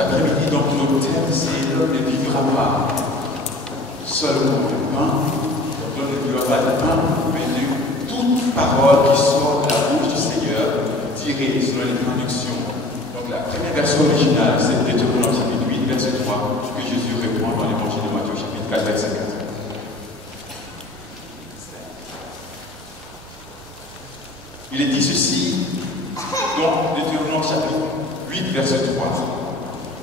après-midi, donc, notre thème, c'est l'homme ne vivra pas seulement de pain, l'homme ne vivra pas de pain, mais de toute parole qui sort de la bouche du Seigneur, tirée selon les traductions. Donc, la première version originale, c'est Deutéronome chapitre 8, verset 3, que Jésus répond dans l'évangile de Matthieu, chapitre 4, verset 4. Il est dit ceci, donc, Deutéronome chapitre 8, verset 3.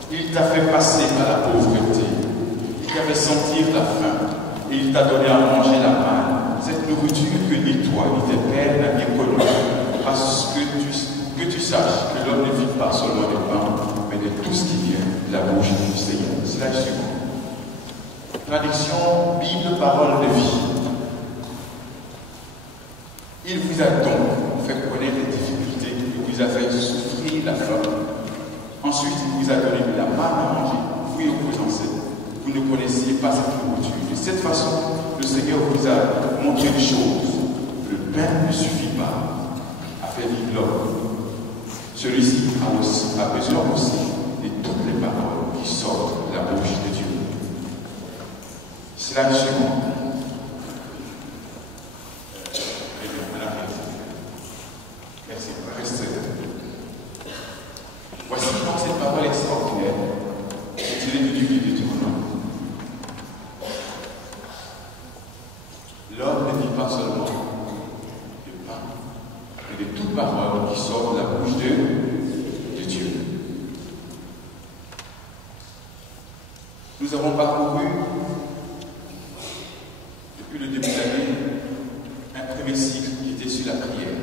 Il t'a fait passer par la pauvreté, il t'a fait sentir la faim, et il t'a donné à manger la manne, cette nourriture que ni toi ni tes pères n'avaient bien connue, parce que tu saches que l'homme ne vit pas seulement de pain, mais de tout ce qui vient de la bouche du Seigneur. Slide suivant. Traduction Bible, parole de vie. Il vous a donc fait connaître les difficultés, il vous a fait souffrir la faim. Ensuite, il vous a donné de la manne à manger, vous et vos ancêtres. Vous ne connaissiez pas cette nourriture. De cette façon, le Seigneur vous a montré une chose. Le pain ne suffit pas à faire vivre l'homme. Celui-ci a besoin aussi de toutes les paroles qui sortent de la bouche de Dieu. Slide suivant. Merci. Restez. Voici donc cette parole extraordinaire tirée du livre de Deutéronome. L'homme ne vit pas seulement de pain, mais de toute parole qui sort de la bouche de Dieu. Nous avons parcouru, depuis le début de l'année, un premier cycle qui était sur la prière.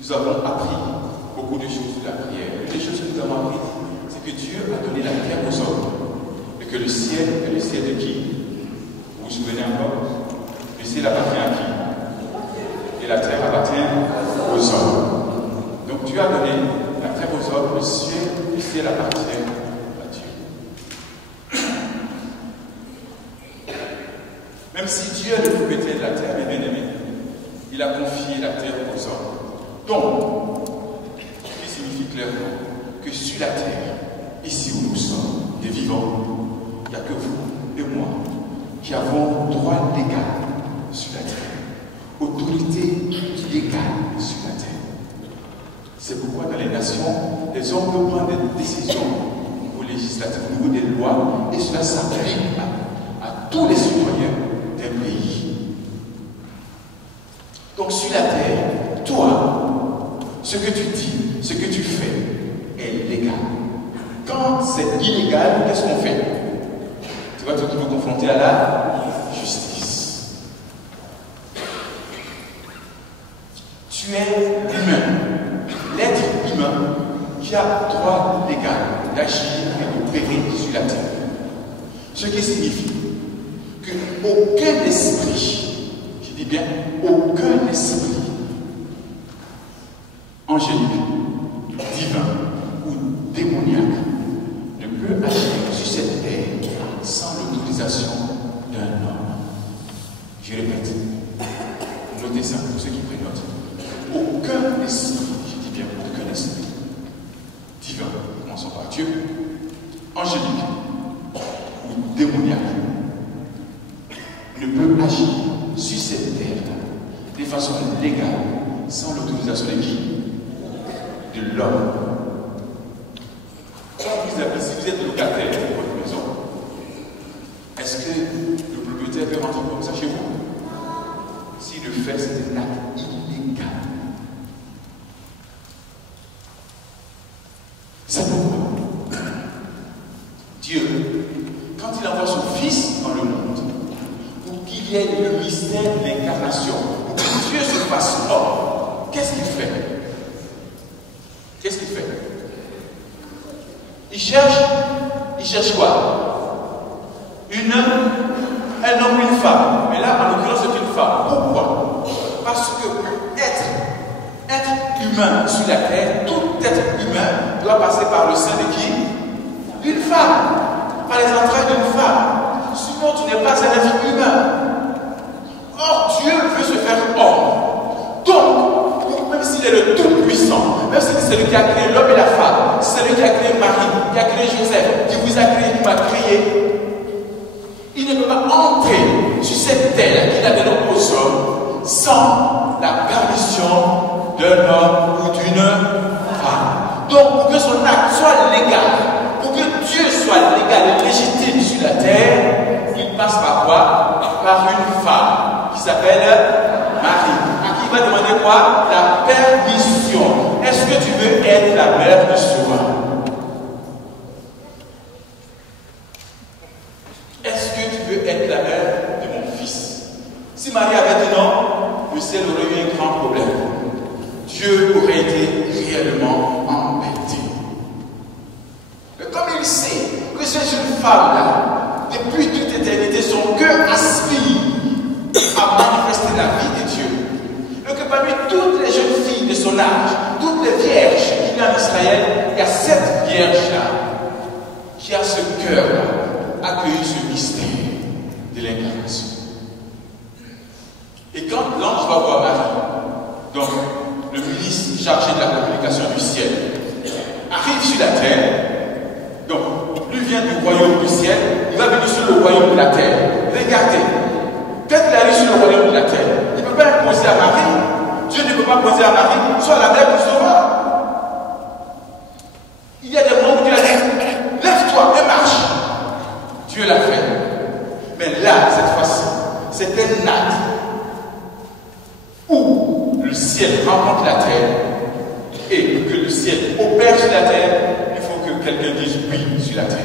Nous avons appris beaucoup de choses sur la prière. Les choses que nous avons apprises, c'est que Dieu a donné la terre aux hommes. Et que le ciel est le ciel de qui? Vous vous souvenez encore? Le ciel appartient à qui? Et la terre appartient aux hommes. Donc Dieu a donné la terre aux hommes, le ciel appartient à Dieu. Même si Dieu est le propriétaire de la terre, mes bien-aimés, il a confié la terre aux hommes. Donc, ce qui signifie clairement que sur la terre, ici où nous sommes, des vivants, il n'y a que vous et moi qui avons droit légal sur la terre, autorité légale sur la terre. C'est pourquoi dans les nations, les hommes peuvent prendre des décisions au niveau législatif, au niveau des lois, et cela s'applique à tous les citoyens d'un pays. Donc sur la terre, toi, ce que tu dis, ce que tu fais est légal. Quand c'est illégal, qu'est-ce qu'on fait? Tu vas te retrouver confronté à la justice. Tu es humain, l'être humain qui a droit légal d'agir et d'opérer sur la terre. Ce qui signifie qu'aucun esprit, je dis bien aucun esprit, angélique, divin ou démoniaque ne peut agir sur cette terre sans l'autorisation d'un homme. Je répète, notez ça pour ceux qui prennent note. Aucun esprit, je dis bien aucun esprit, divin, commençons par Dieu, angélique ou démoniaque, ne peut agir sur cette terre de façon légale sans l'autorisation de qui? De l'homme. Si vous êtes locataire de votre maison, est-ce que le propriétaire peut rentrer comme ça chez vous? S'il le fait, c'est un acte illégal. C'est pourquoi Dieu, quand il envoie son Fils dans le monde, pour qu'il y ait le mystère de l'incarnation, pour que Dieu se fasse homme, qu'est-ce qu'il fait? Qu'est-ce qu'il fait? Il cherche quoi? Un homme, une femme. Mais là, en l'occurrence, c'est une femme. Pourquoi? Parce que être humain sur la terre, tout être humain doit passer par le sein de qui? D'une femme. Par les entrailles d'une femme. Sinon, tu n'es pas un être humain. Or, Dieu veut se faire homme. Donc, même s'il est le Tout-Puissant, même si c'est celui qui a créé l'homme et la femme, c'est celui qui a créé Marie, qui a créé Joseph, qui vous a créé, qui m'a créé, il ne peut pas entrer sur cette terre qu'il a donnée aux hommes sans la permission d'un homme ou d'une femme. Donc, pour que son acte soit légal, pour que Dieu soit légal et légitime sur la terre, il passe par quoi? Par une femme qui s'appelle Marie, à qui il va demander quoi? La permission. Est-ce que tu veux être la mère du sauveur? Est-ce que tu veux être la mère de mon fils? Si Marie avait dit non, le ciel aurait eu un grand problème. Dieu aurait été réellement embêté. Mais comme il sait que cette jeune femme-là, depuis toute éternité, son cœur aspire à manifester la vie de Dieu, et que parmi toutes les jeunes filles de son âge, toutes les vierges qu'il y a en Israël, il y a cette vierge-là qui a ce cœur-là, accueilli ce mystère de l'incarnation. Et quand l'ange va voir Marie, donc le ministre chargé de la communication du ciel, arrive sur la terre, donc lui vient du royaume du ciel, il va venir sur le royaume de la terre. Regardez, quand il arrive sur le royaume de la terre, il ne peut pas imposer à Marie, Dieu ne peut pas imposer à Marie, soit la mère du sauveur. Il y a des moments où Dieu a dit, lève-toi et marche. Dieu l'a fait. Mais là, cette fois-ci, c'est un acte où le ciel rencontre la terre et que le ciel opère sur la terre, il faut que quelqu'un dise oui sur la terre.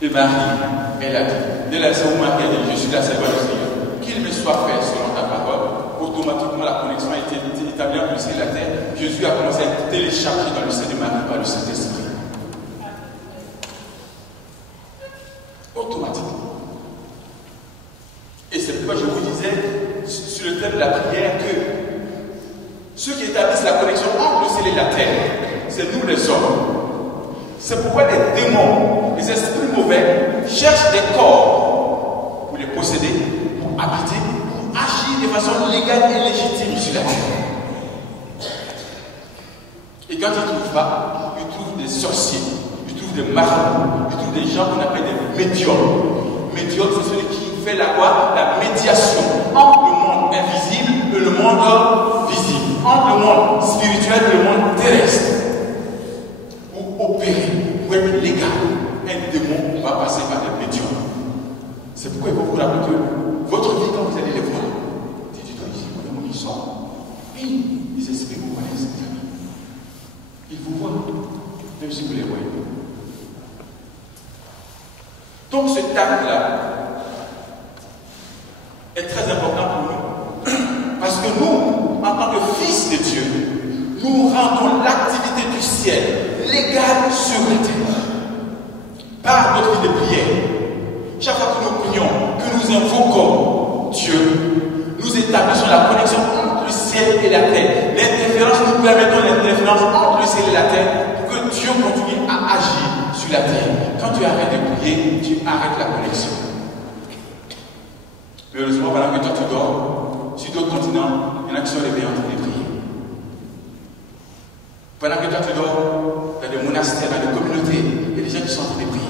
Et Marie, elle a dit, dès la seconde Marie a dit, je suis la servante du Seigneur, qu'il me soit fait selon ta parole. Automatiquement, la connexion a été établie entre le ciel et la terre. Jésus a commencé à être téléchargé dans le sein de Marie par le Saint-Esprit. Automatiquement. Et c'est pourquoi je vous disais sur le thème de la prière que ceux qui établissent la connexion entre le ciel et la terre, c'est nous les hommes. C'est pourquoi les démons, les esprits mauvais cherchent des corps pour les posséder, pour habiter, pour agir de façon légale et légitime sur la terre. Et quand ils ne trouvent pas, ils trouvent des sorciers, ils trouvent des marabouts, ils trouvent des gens qu'on appelle des médiums. Médium, c'est celui qui fait la médiation entre le monde invisible et le monde visible, entre le monde spirituel et le monde terrestre. Pour opérer, pour être légal, un démon va passer par des médiums. C'est pourquoi il faut vous rappeler que votre vie, quand vous allez les voir, dites-vous, les démons, ils sont. Oui, les esprits vous connaissent, mes amis. Ils vous voient, même si vous les voyez. Donc ce acte-là est très important pour nous. Parce que nous, en tant que fils de Dieu, nous rendons l'activité du ciel légale sur la terre. Par notre vie de prière. Chaque fois que nous prions, que nous invoquons Dieu, nous établissons la connexion entre le ciel et la terre. L'interférence, nous permettons l'interférence entre le ciel et la terre pour que Dieu continue à agir sur la terre. Quand tu arrêtes de prier, tu arrêtes la connexion. Mais heureusement, pendant que toi tu dors, sur d'autres continents, il y en a qui sont réveillés en train de prier. Pendant que toi tu dors, il y a des monastères, il y a des communautés, il y a des gens qui sont en train de prier.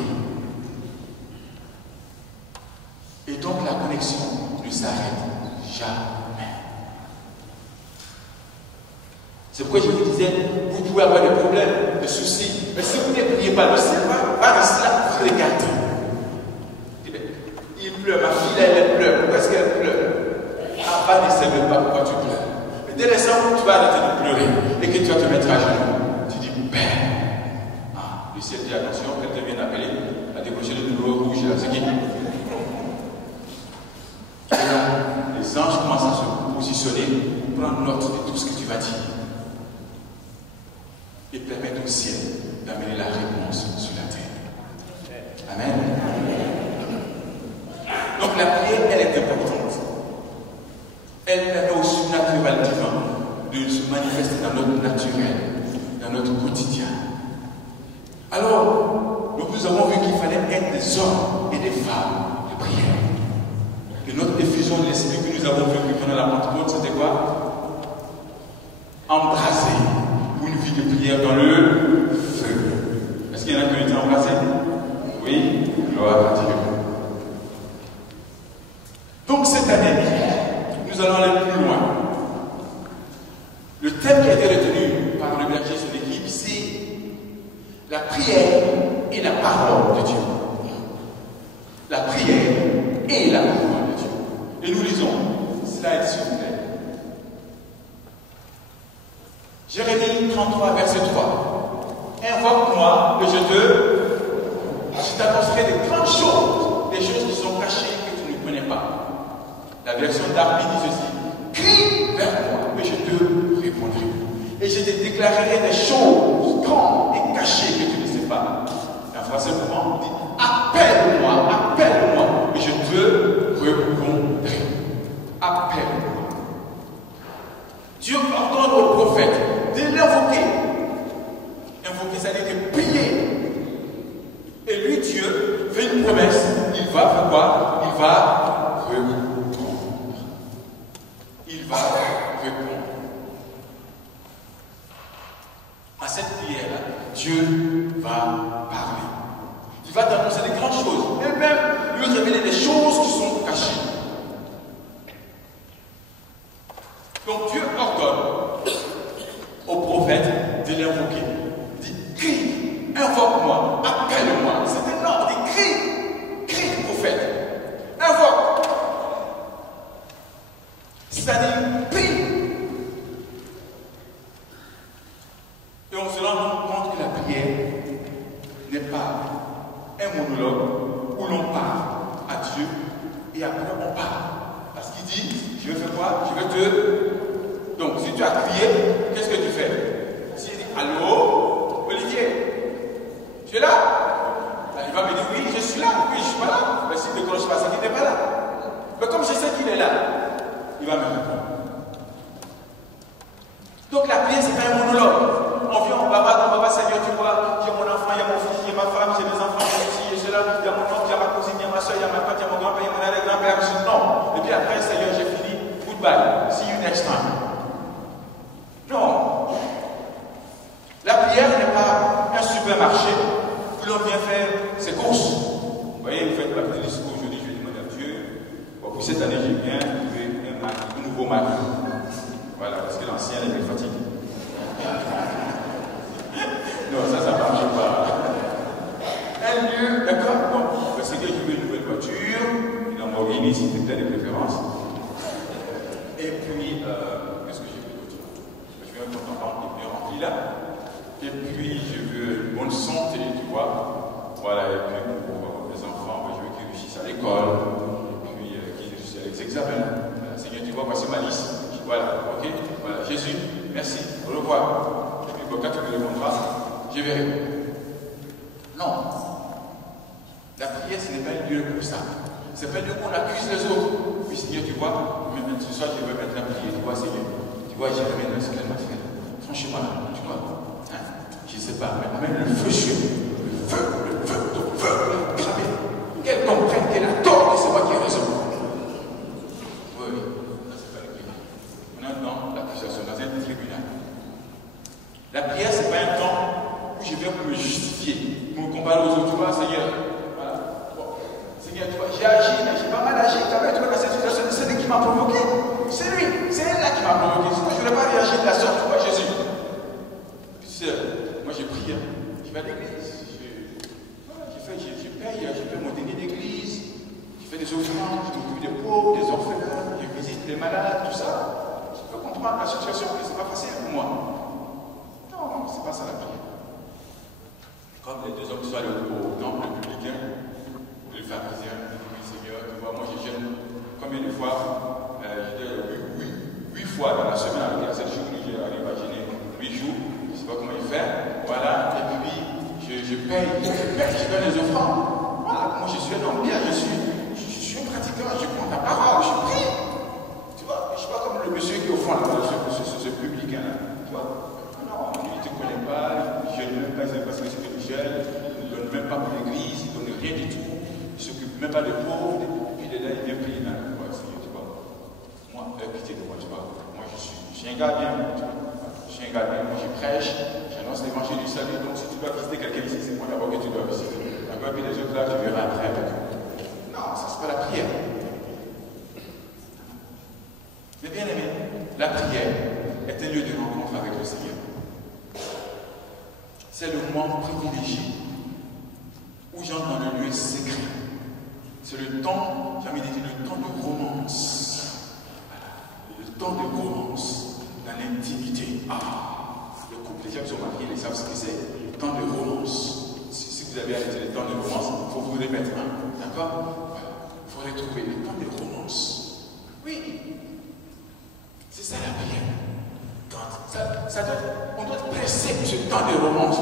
Et donc la connexion ne s'arrête jamais. C'est pourquoi je vous disais, vous pouvez avoir des problèmes, des soucis, mais si vous ne priez pas, le ciel va rester là, vous regardez. Il pleure, ma fille là, elle pleure. Pourquoi est-ce qu'elle pleure? Ah, pas ne sait même pas pourquoi tu pleures. Mais dès l'instant où tu vas arrêter de pleurer et que tu vas te mettre à genoux, tu dis, Père. Ah, le ciel dit, attention, quelqu'un vient d'appeler, à décrocher le numéro rouge là, c'est qui? Et là, les anges commencent à se positionner pour prendre note de tout ce que tu vas dire. Et permettre au ciel d'amener la réponse sur la terre. Amen. Donc la prière, elle est importante. Elle permet au surnaturel divin de se manifester dans notre naturel, dans notre quotidien. Alors, nous avons vu qu'il fallait être des hommes et des femmes de prière. Et notre effusion de l'esprit que nous avons vu pendant la Pentecôte, c'était quoi? embrasé pour une vie de prière dans le feu. Est-ce qu'il y en a qui ont été embrasés? Oui, gloire à Dieu. Donc cette année, nous allons aller plus loin. Le thème qui a été retenu par le berger et son équipe, c'est la prière et la parole de Dieu. La prière et la parole de Dieu. Et nous lisons, slide s'il vous plaît. Jérémie 33, verset 3. Invoque-moi et je t'annoncerai de grandes choses, des choses qui sont cachées que tu ne connais pas. La version d'Arby dit ceci: crie vers moi et je te répondrai. Et je te déclarerai des choses grandes et cachées que tu ne sais pas. En français, on dit: appelle-moi et je te répondrai. Appelle-moi. Dieu ordonne au prophète de l'invoquer. Invoquer, ça veut dire prier. Et lui, Dieu, fait une promesse. Il va faire quoi? Il va répondre. Il va répondre. À cette prière-là, Dieu va parler. Il va t'annoncer des grandes choses. Et même lui révéler des choses qui sont cachées. Donc Dieu ordonne au prophète de l'invoquer. Il dit: crie, invoque-moi, appelle-moi. C'est un ordre. Il dit: crie, prophète, invoque. C'est-à-dire, prie. Et on se rend compte que la prière n'est pas un monologue où l'on parle à Dieu et après on parle. Parce qu'il dit: je vais faire quoi? Je vais te... Donc, si tu as crié, qu'est-ce que tu fais? S'il dit: allô, Olivier, tu es là? Ben, il va me dire: oui, je suis là. Oui, je suis pas là. Mais s'il ne décroche pas, c'est qu'il n'est pas là. Mais comme je sais qu'il est là, il va me répondre. Donc, la prière, ce n'est pas un monologue. On vient, on va, Seigneur, tu vois, j'ai mon enfant, il y a mon fils, j'ai ma femme, j'ai mes enfants, j'ai ceci, j'ai cela, il y a mon oncle, il y a ma cousine, il y a ma soeur, il y a ma tante, il y a mon grand-père, il y a mon arrière-grand-père. Non. Et puis après, Seigneur, j'ai fini. Goodbye. See you next time. Non. La prière n'est pas un supermarché où l'on vient faire ses courses. Vous voyez, vous faites la petite liste aujourd'hui, je vais demander à Dieu. Bon, pour cette année, j'ai bien trouvé un nouveau mari. Voilà, parce que l'ancien est fatigué. Non, ça ne marche pas. Un lieu, d'accord? Bon, parce que je veux une nouvelle voiture, une Lamborghini, si c'était des préférences. Et puis, qu'est-ce que j'ai fait d'autre? Je veux un compte en banque bien rempli là. Et puis, je veux une bonne santé, tu vois. Voilà, et puis pour mes enfants, je veux qu'ils réussissent à l'école. Et puis, qu'ils réussissent à les examens. Seigneur, tu vois, voici ma liste. Voilà, ok? Voilà, Jésus, merci, au revoir. Et puis, quand tu me répondras, je verrai. Non. La prière, ce n'est pas un lieu pour ça. Ce n'est pas un lieu où on accuse les autres. Puis, Seigneur, tu vois, même ce soir, je vais mettre la prière. Tu vois, Seigneur, tu vois, j'ai remis ce qu'elle m'a fait. Franchement, tu vois, hein, je ne sais pas, mais amène le feu sur le feu, cramé. Qu'elle comprenne qu'elle a tort et c'est moi qui ai raison. Oui, ça c'est pas la prière. On est dans l'accusation, dans un tribunal. La prière, ce n'est pas un temps où je viens pour me justifier, pour me comparer aux autres. Tu vois, Seigneur, voilà. Bon. Seigneur, tu vois, j'ai agi, mais j'ai pas mal agi. Tu vois, dans cette situation, c'est lui qui m'a provoqué. C'est lui, c'est elle là qui m'a provoqué. Sinon, je n'aurais pas réagi de la sorte. Tu vois, Jésus. Moi, j'ai prié. Je vais à l'église. Je paye mon dîner d'église. Je fais des offrandes. Je m'occupe des pauvres, des orphelins. Je visite les malades, tout ça. Je peux comprendre la situation, mais ce n'est pas facile pour moi. Non, ce n'est pas ça la prière. Comme les deux hommes qui sont allés au temple publicain, les pharisiens, ils disent: Seigneur, tu vois, moi je jeûne combien de fois? Huit fois dans la semaine, avec 7 jours, j'arrive à jeûner 8 jours. Je ne sais pas comment il fait. Voilà, et puis je paye, je donne les offrandes. Voilà, moi je suis un homme bien, je suis un pratiquant, je prends ta parole, je prie. Tu vois, je ne suis pas comme le monsieur qui est au fond là, ce publicain là. Tu vois? Non, lui, il ne te connaît pas, il ne jeûne même pas, il ne sait pas ce que c'est que le jeûne, il ne donne même pas pour l'église, il ne donne rien du tout, il ne s'occupe même pas des pauvres, et puis là, il vient prier dans la voie, Seigneur, tu vois. Moi, pitié de moi, tu vois. Moi, je suis un gars bien, tu vois. Regardez, moi je prêche, j'annonce l'évangile du salut, donc si tu dois visiter quelqu'un ici, c'est moi d'abord que tu dois visiter. D'accord, puis les autres là, tu verras après avec eux. Non, ça c'est pas la prière. Mais bien aimé, la prière est un lieu de rencontre avec le Seigneur. C'est le moment privilégié où j'entre dans le lieu secret. C'est le temps, j'ai envie de dire, le temps de romance. Le temps de romance dans l'intimité. Ah, le couple, les gens qui sont mariés, ils savent ce que c'est. Le temps de romance. Si vous avez arrêté le temps de romance, il faut vous les mettre. D'accord? Il faut retrouver le temps de romance. Oui. C'est ça la prière. On doit être pressé pour ce temps de romance.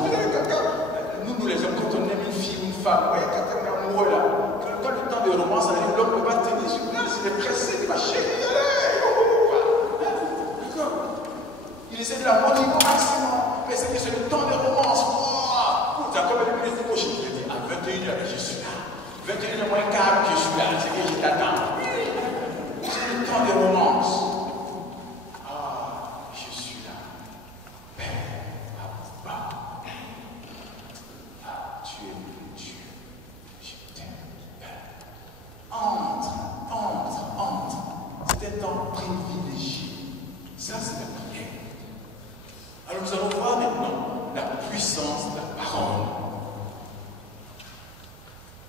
Nous les hommes, quand on aime une fille ou une femme, ouais, quand on est amoureux là, quand le temps de romance arrive, l'homme ne peut pas tenir sur place, il est pressé, il va chérie, allez. D'accord? Il essaie de la motiver au maximum. Mais c'est que c'est le temps de romance. C'est comme les minutes de cocher. Je dis à 21h, je suis là. 21h moins quart, je suis là. C'est que je t'attends. C'est le temps de romance. Ça, c'est la prière. Alors, nous allons voir maintenant la puissance de la parole.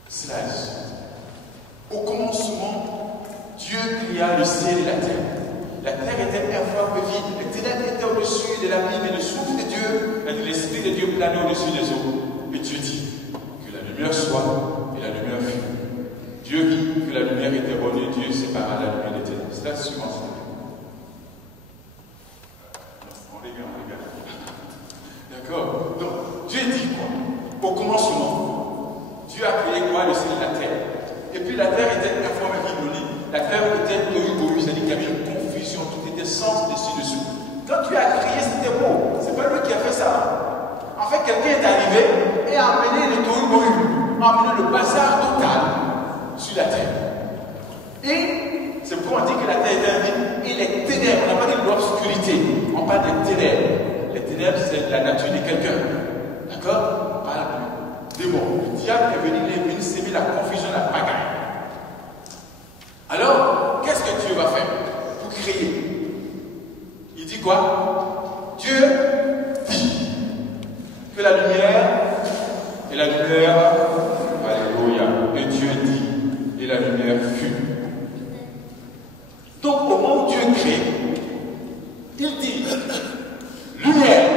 Slash. Au commencement, Dieu créa le ciel et la terre. La terre était informe et vide. Les ténèbres étaient au-dessus de l'abîme et le souffle de Dieu, l'esprit de Dieu planait au-dessus des eaux. Et Dieu dit que la lumière soit, et la lumière fut. Dieu vit que la lumière était bonne et Dieu sépara la lumière des ténèbres. C'est la suivante. D'accord? Donc, Dieu dit quoi? Au commencement, Dieu a créé quoi? Le ciel et la terre. Et puis la terre était informe et vide. La terre était tohu-bohu, c'est-à-dire qu'il y avait une confusion, tout était sens dessus-dessous. Quand Dieu a créé, c'était beau. C'est pas lui qui a fait ça. En fait, quelqu'un est arrivé et a amené le tohu-bohu, a amené le bazar total sur la terre. Et c'est pourquoi on dit que la terre était vide. Et les ténèbres, on n'a pas dit de l'obscurité, on parle des ténèbres. Les ténèbres, c'est la nature de quelqu'un. D'accord? On parle de démon. Le diable est venu, il est venu s'aimer la confusion, la pagaille. Alors, qu'est-ce que Dieu va faire pour créer? Il dit quoi? Dieu dit que la lumière et la lumière, alléluia, et Dieu dit et la lumière fut. Donc, au moment où Dieu crée, il dit lumière.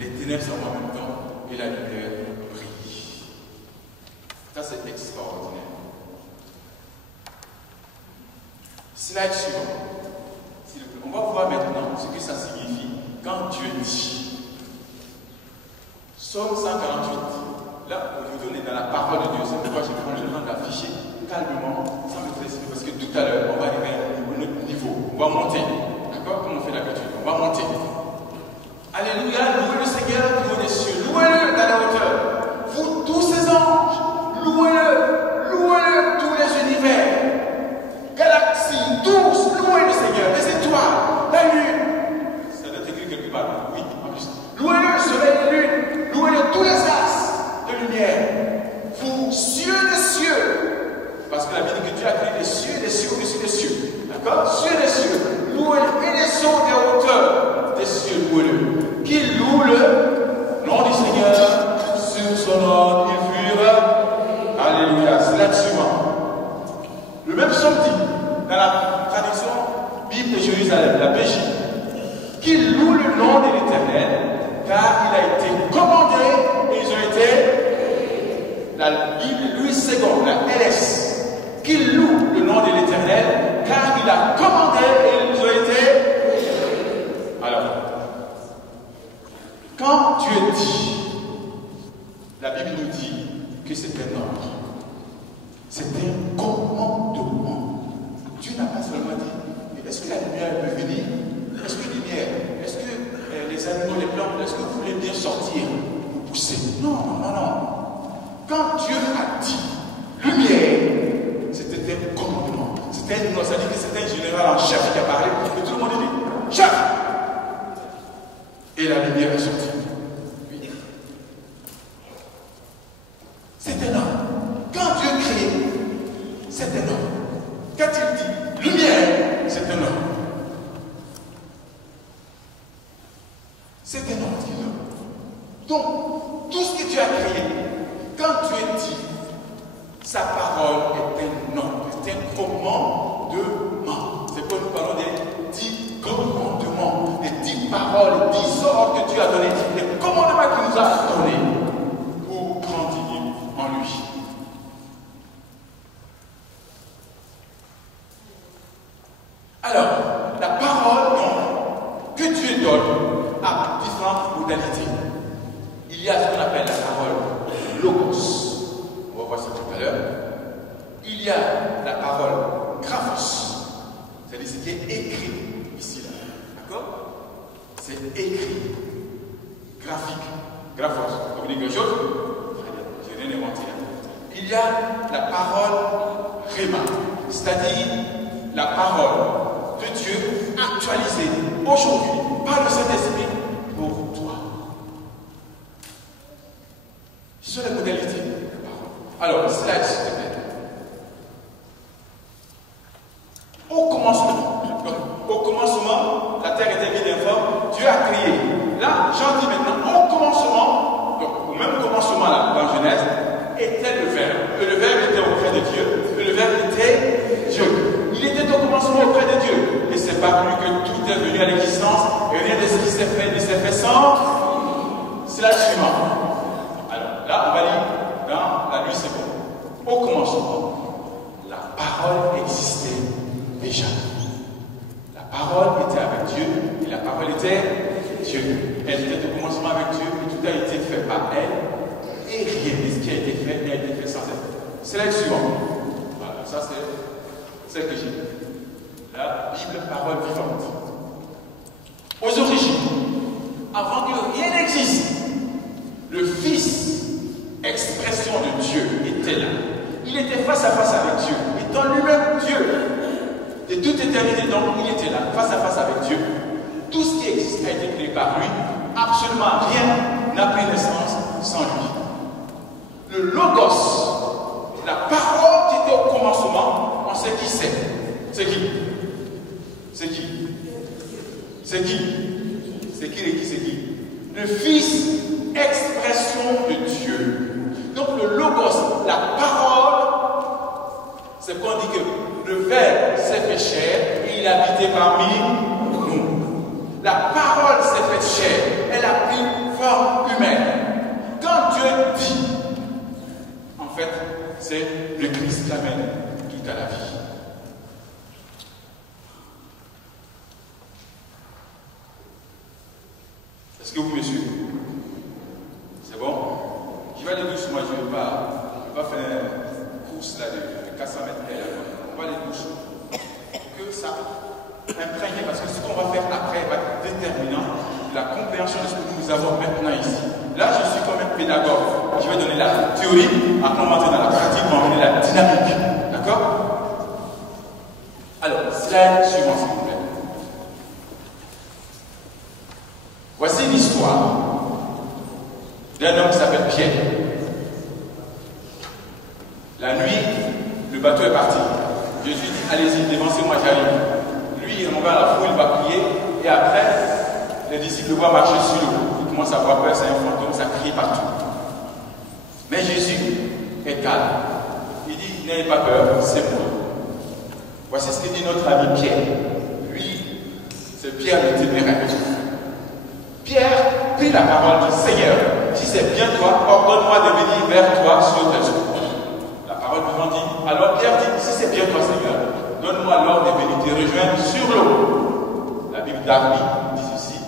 Les ténèbres sont en même temps et la lumière brille. Ça, c'est extraordinaire. Slide suivant. On va voir maintenant ce que ça signifie quand Dieu dit. Psaume 148. Là, aujourd'hui, on est dans la parole de Dieu. C'est pourquoi je prends le temps d'afficher calmement, sans me précipiter, parce que tout à l'heure, on va arriver à un autre niveau. On va monter. D'accord? Comme on fait l'habitude. On va monter. Alléluia, louez le Seigneur du haut des cieux. Louez-le dans la hauteur. Vous, tous ces anges, louez-le. Louez-le, tous les univers. Galaxies, tous, louez le Seigneur. Les étoiles, la lune. Ça doit être écrit quelque part. Oui, en plus. Louez-le, le soleil et la lune. Louez-le, tous les astres de lumière. Vous, cieux des cieux. Parce que la Bible dit que Dieu a créé des cieux au-dessus des cieux. D'accord? Cieux des cieux. Louez-le. Et les eaux des hauteurs des cieux, louez-le. Qui loue le nom du Seigneur sur son ordre, ils furent. Alléluia. C'est là suivant. Le même psaume dit, dans la tradition Bible de Jérusalem, la PJ, qu'il loue le nom de l'Éternel, car il a été commandé et ils ont été, la Bible Louis II, la LS, qu'il loue le nom de l'Éternel, car il a commandé et ils ont été. Alors, quand Dieu dit, la Bible nous dit que c'est un ordre, c'est un commandement. Dieu n'a pas seulement dit, est-ce que la lumière peut venir? Est-ce que la lumière, est-ce que les animaux, les plantes, est-ce que vous voulez bien sortir, vous pousser? Non, non, non. Quand Dieu a dit lumière, c'était un commandement. C'était un, ça dit que c'était un général en chef qui a parlé, et tout le monde dit, tout ce que Dieu a créé, quand Dieu dit, sa parole est un ordre, c'est un commandement. C'est comme nous parlons des 10 commandements, des 10 paroles, les 10 ordres que Dieu a donnés, les commandements qu'il nous a donnés pour grandir en lui. Alors, la parole que Dieu donne a différentes modalités. Il y a ce qu'on appelle la parole logos. On va voir ça tout à l'heure. Il y a la parole graphos. C'est-à-dire ce qui est écrit ici, là. D'accord? C'est écrit. Graphique. Graphos. Vous voulez quelque chose? J'ai rien inventé là. Il y a la parole rhéma. C'est-à-dire la parole de Dieu actualisée aujourd'hui par le Saint-Esprit pour toi. Ce sont les modalités de la parole. Alors, slide s'il te plaît. Au commencement, la terre était vide et informe, Dieu a créé. Là, j'en dis maintenant, au commencement, donc au même commencement là, dans Genèse, était le Verbe. Et le Verbe était auprès de Dieu. Et le Verbe était Dieu. Il était au commencement auprès de Dieu. Et c'est par lui que tout est venu à l'existence. Et rien de ce qui s'est fait ne s'est fait sans. C'est la suivante. Alors là, on va lire dans la nuit, c'est bon. Au commencement, la parole existait déjà. La parole était avec Dieu. Et la parole était Dieu. Elle était au commencement avec Dieu. Et tout a été fait par elle. Et rien de ce qui a été fait n'a été fait sans elle. C'est la suivante. Voilà, ça c'est celle que j'ai. La Bible, parole vivante. Aux origines, avant que rien n'existe, le Fils, expression de Dieu, était là. Il était face à face avec Dieu, étant lui-même Dieu. De toute éternité, donc, il était là, face à face avec Dieu. Tout ce qui existe a été créé par lui. Absolument rien n'a pris naissance sans lui. Le Logos, la parole qui était au commencement, on sait qui c'est. C'est qui? C'est qui? C'est qui? C'est qui et qui c'est qui? Le Fils, expression de Dieu. Donc le Logos, la parole, c'est qu'on dit que le Verbe s'est fait chair et il a habité parmi nous. La parole s'est faite chair, elle a pris forme humaine. Quand Dieu dit, en fait, c'est le Christ qui amène tout à la vie. Est-ce que vous me suivez? C'est bon? Je vais aller doucement, je ne vais pas faire une course là de 400 mètres. On va aller doucement. Que ça imprègne, parce que ce qu'on va faire après va être déterminant de la compréhension de ce que nous avons maintenant ici. Là, je suis comme un pédagogue. Je vais donner la théorie, après on va entrer dans la pratique, on va donner la dynamique. D'accord? Alors, slide suivant, s'il vous plaît. Voici l'histoire d'un homme qui s'appelle Pierre. La nuit, le bateau est parti. Jésus dit, allez-y, dévancez-moi, j'arrive. Lui, il remonte à la foule, il va prier, et après, les disciples le voient marcher sur l'eau. Ils commencent à avoir peur, c'est un fantôme, ça crie partout. Mais Jésus est calme. Il dit, n'ayez pas peur, c'est moi. Voici ce que dit notre ami Pierre. Lui, c'est Pierre le téméraire. Pierre prit la parole du Seigneur. Si c'est bien toi, ordonne-moi de venir vers toi sur tes eaux. La parole vivante dit, alors Pierre dit, si c'est bien toi, Seigneur, donne-moi l'ordre de venir te rejoindre sur l'eau. La Bible d'Arby dit ceci.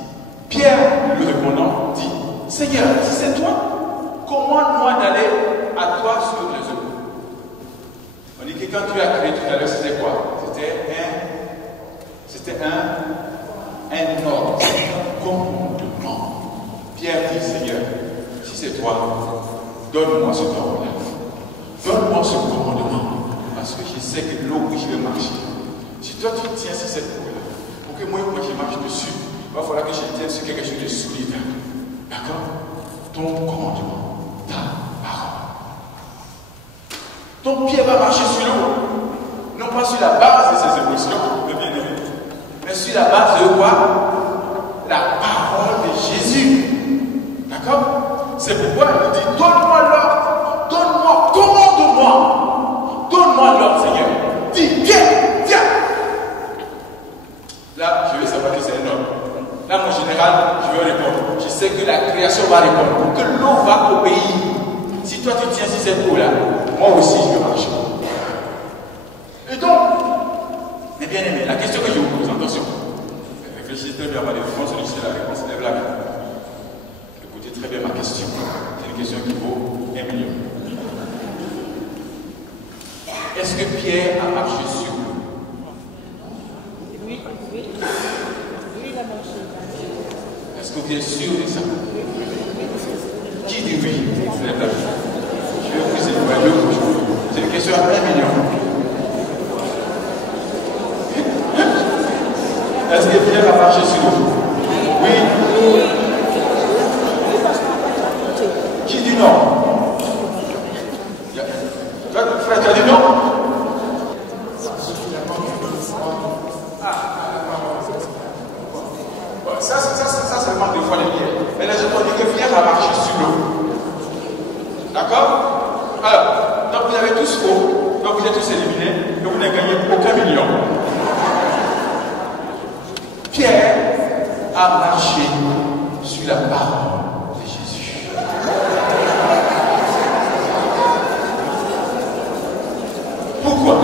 Pierre, lui répondant, dit, Seigneur, si c'est toi, commande-moi d'aller à toi sur les eaux. On dit que quand tu as créé tout à l'heure, c'était quoi? C'était un ordre, un commandement. Pierre dit, Seigneur, si c'est toi, donne-moi ce ordre-là. Donne-moi ce commandement. Parce que je sais que l'eau où je vais marcher, si toi tu tiens sur cette eau-là, pour que moi je marche dessus, il va falloir que je tienne sur quelque chose de solide. D'accord? Ton commandement, ta parole. Ton pied va marcher sur l'eau, non pas sur la base de ses émotions, de bien-aimé, mais sur la base de quoi? La parole de Jésus. D'accord? C'est pourquoi il dit, donne-moi l'ordre, donne-moi, commande-moi, donne-moi l'ordre, Seigneur. Dis, viens. Là, je vais savoir que c'est un homme. Là, mon général, je vais répondre. Je sais que la création va répondre, que l'eau va obéir. Si toi tu tiens sur cette eau-là, moi aussi je vais marcher. Et donc, mes bien-aimés, la question que je vous pose, attention, réfléchissez très bien à ma réponse, celui-ci la réponse, lève la main. Écoutez très bien ma question. C'est une question qui vaut 1 million. Est-ce que Pierre a marché sur l'eau? Oui, il a marché. Est-ce que vous êtes sûr de ça? Qui dit oui? Lève la main. Je vais vous éloigner. C'est une question à 1 million. Est-ce que Pierre a marché sur l'eau? Oui. Qui dit non? Frère, tu as dit non? Ça c'est le manque de foi de Pierre. Mais les autres ont dit que Pierre a marché sur l'eau. D'accord? Alors, donc vous avez tous faux, donc vous êtes tous éliminés, donc vous n'avez gagné aucun million. Pierre a marché sur la parole de Jésus. Pourquoi?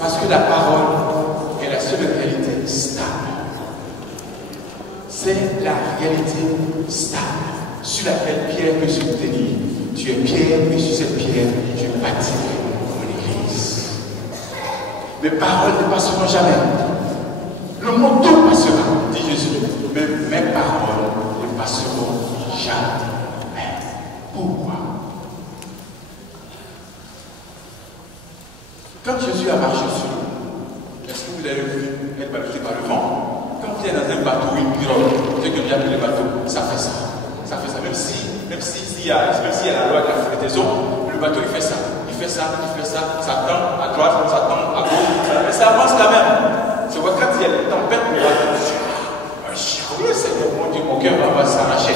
Parce que la parole est la seule réalité stable. C'est la réalité stable sur laquelle Pierre peut se tenir. Tu es Pierre, et sur cette pierre, je bâtirai mon église. Mes paroles ne passeront jamais. Le monde tout passera, dit Jésus. Mais mes paroles ne passeront jamais. Pourquoi? Quand Jésus a marché sur l'eau, est-ce que vous l'avez vu être balancé par le vent? Quand vous êtes dans un bateau ou une pirogue, ce que j'ai appelé le bateau, ça fait ça. Ça fait ça. Même s'il y a la loi de la flottaison, le bateau il fait ça. Il fait ça, ça tend à droite, ça tend à gauche, mais ça avance quand même. C'est vrai, quand il y a des tempêtes, le bateau, oui, Seigneur, mon Dieu, mon cœur va s'arracher.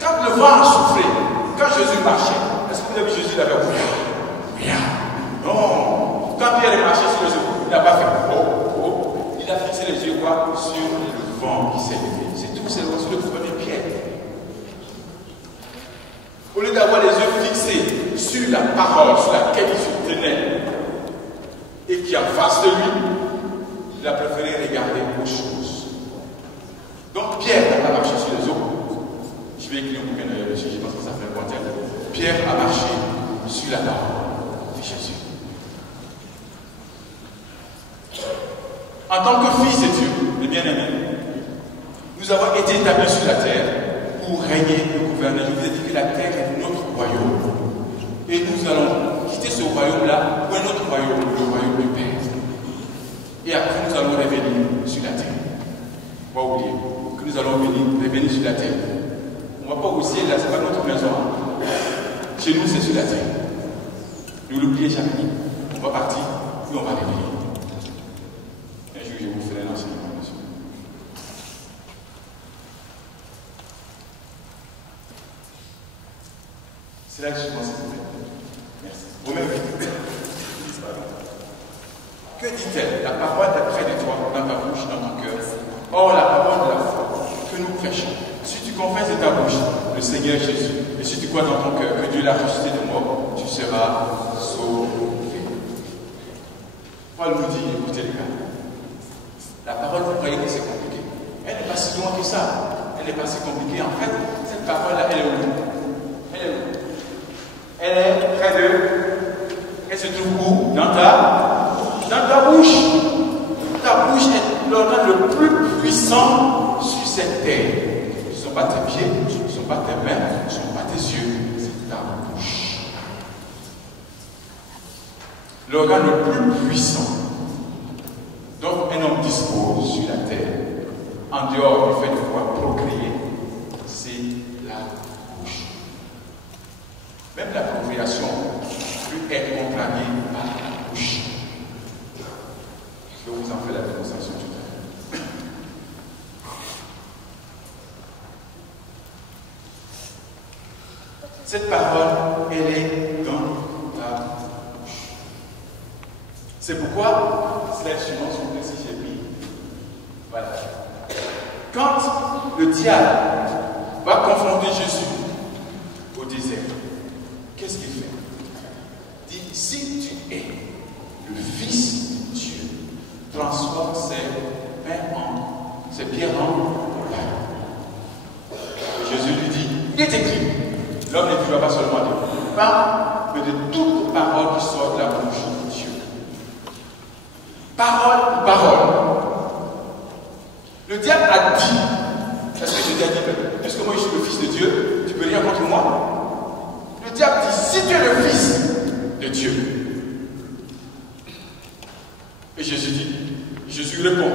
Quand le vent a soufflé, quand Jésus marchait, est-ce que vous avez vu Jésus l'avait ouvert? Rien. Non. Quand Pierre est marché sur les eaux, il n'a pas fait oh. Il a fixé les yeux quoi? Sur le vent qui s'est levé. C'est tout, c'est le premier Pierre. Au lieu d'avoir les yeux fixés sur la parole sur laquelle il se tenait et qui est en face de lui, il a préféré regarder autre chose. Donc Pierre n'a pas marché sur les eaux. Je vais écrire un bouquin d'ailleurs dessus, je pense que ça fait un bon terme. Pierre a marché sur la parole de Jésus. En tant que fils de Dieu, mes bien-aimés, nous avons été établis sur la terre pour régner et gouverner. Je vous ai dit que la terre est notre royaume. Et nous allons quitter ce royaume-là pour un autre royaume, le royaume du Père. Et après, nous allons revenir sur la terre. On va oublier que nous allons revenir sur la terre. On ne va pas au ciel, là, ce n'est pas notre maison. Chez nous, c'est sur la terre. Ne l'oubliez jamais. On va partir, puis on va revenir. Un jour, je vous ferai l'enseignement dessus. C'est là que je pense. Merci. Vous-même, que dit-elle? La parole est près de toi, dans ta bouche, dans ton cœur. Or, la parole de la foi que nous prêchons. Si tu confesses de ta bouche le Seigneur Jésus, et si tu crois dans ton cœur que Dieu l'a ressuscité de mort, tu seras sauvé. Paul nous dit, écoutez les gars, la parole, vous croyez que c'est compliqué. Elle n'est pas si loin que ça. Elle n'est pas si compliquée. En fait, cette parole-là, elle est où? Elle est où? Elle est près de... Elle se trouve où? Dans ta bouche. Ta bouche est l'organe le plus puissant sur cette terre. Ce ne sont pas tes pieds, ce ne sont pas tes mains, ce ne sont pas tes yeux, c'est ta bouche. L'organe le plus puissant dont un homme dispose sur la terre, en dehors du fait de pouvoir procréer, c'est la bouche. Même la procréation peut être contrariée par la bouche. Je vous en fais la démonstration tout à l'heure. Cette parole, elle est dans ta bouche. C'est pourquoi, slide suivant, s'il vous plaît, si j'ai mis. Voilà. Quand le diable va confronter Jésus au désert, qu'est-ce qu'il fait? Il dit, si tu es le Fils de Dieu, transforme ces pierres en pain. Jésus lui dit, il est écrit, l'homme ne vivra pas seulement de pain, mais de toute parole qui sort de la bouche de Dieu. Parole, parole. Le diable a dit, est-ce que Jésus a dit, est-ce que moi je suis le Fils de Dieu, tu peux rien contre moi? Le diable dit, si tu es le Fils de Dieu. Et Jésus dit, Jésus répond,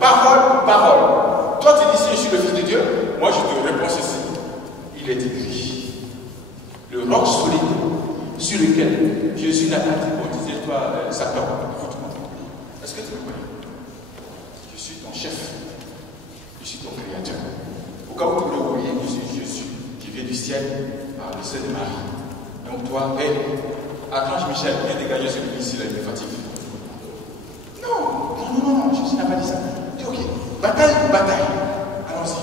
parole, parole. Toi tu dis, si je suis le Fils de Dieu, moi je te réponds ceci. Il est écrit, le roc solide sur lequel Jésus n'a pas dit, bon, disais-toi, Satan, écoute-moi. Est-ce que tu me connais? Je suis ton chef. Je suis ton créateur. Au cas où tu le voyais, je suis Jésus, qui vient du ciel par le sein de Marie. Donc toi, Archange Michel, viens dégager celui ici, là, il me fatigue. Non, Jésus n'a pas dit ça. Il dit, ok, bataille ou bataille? Allons-y,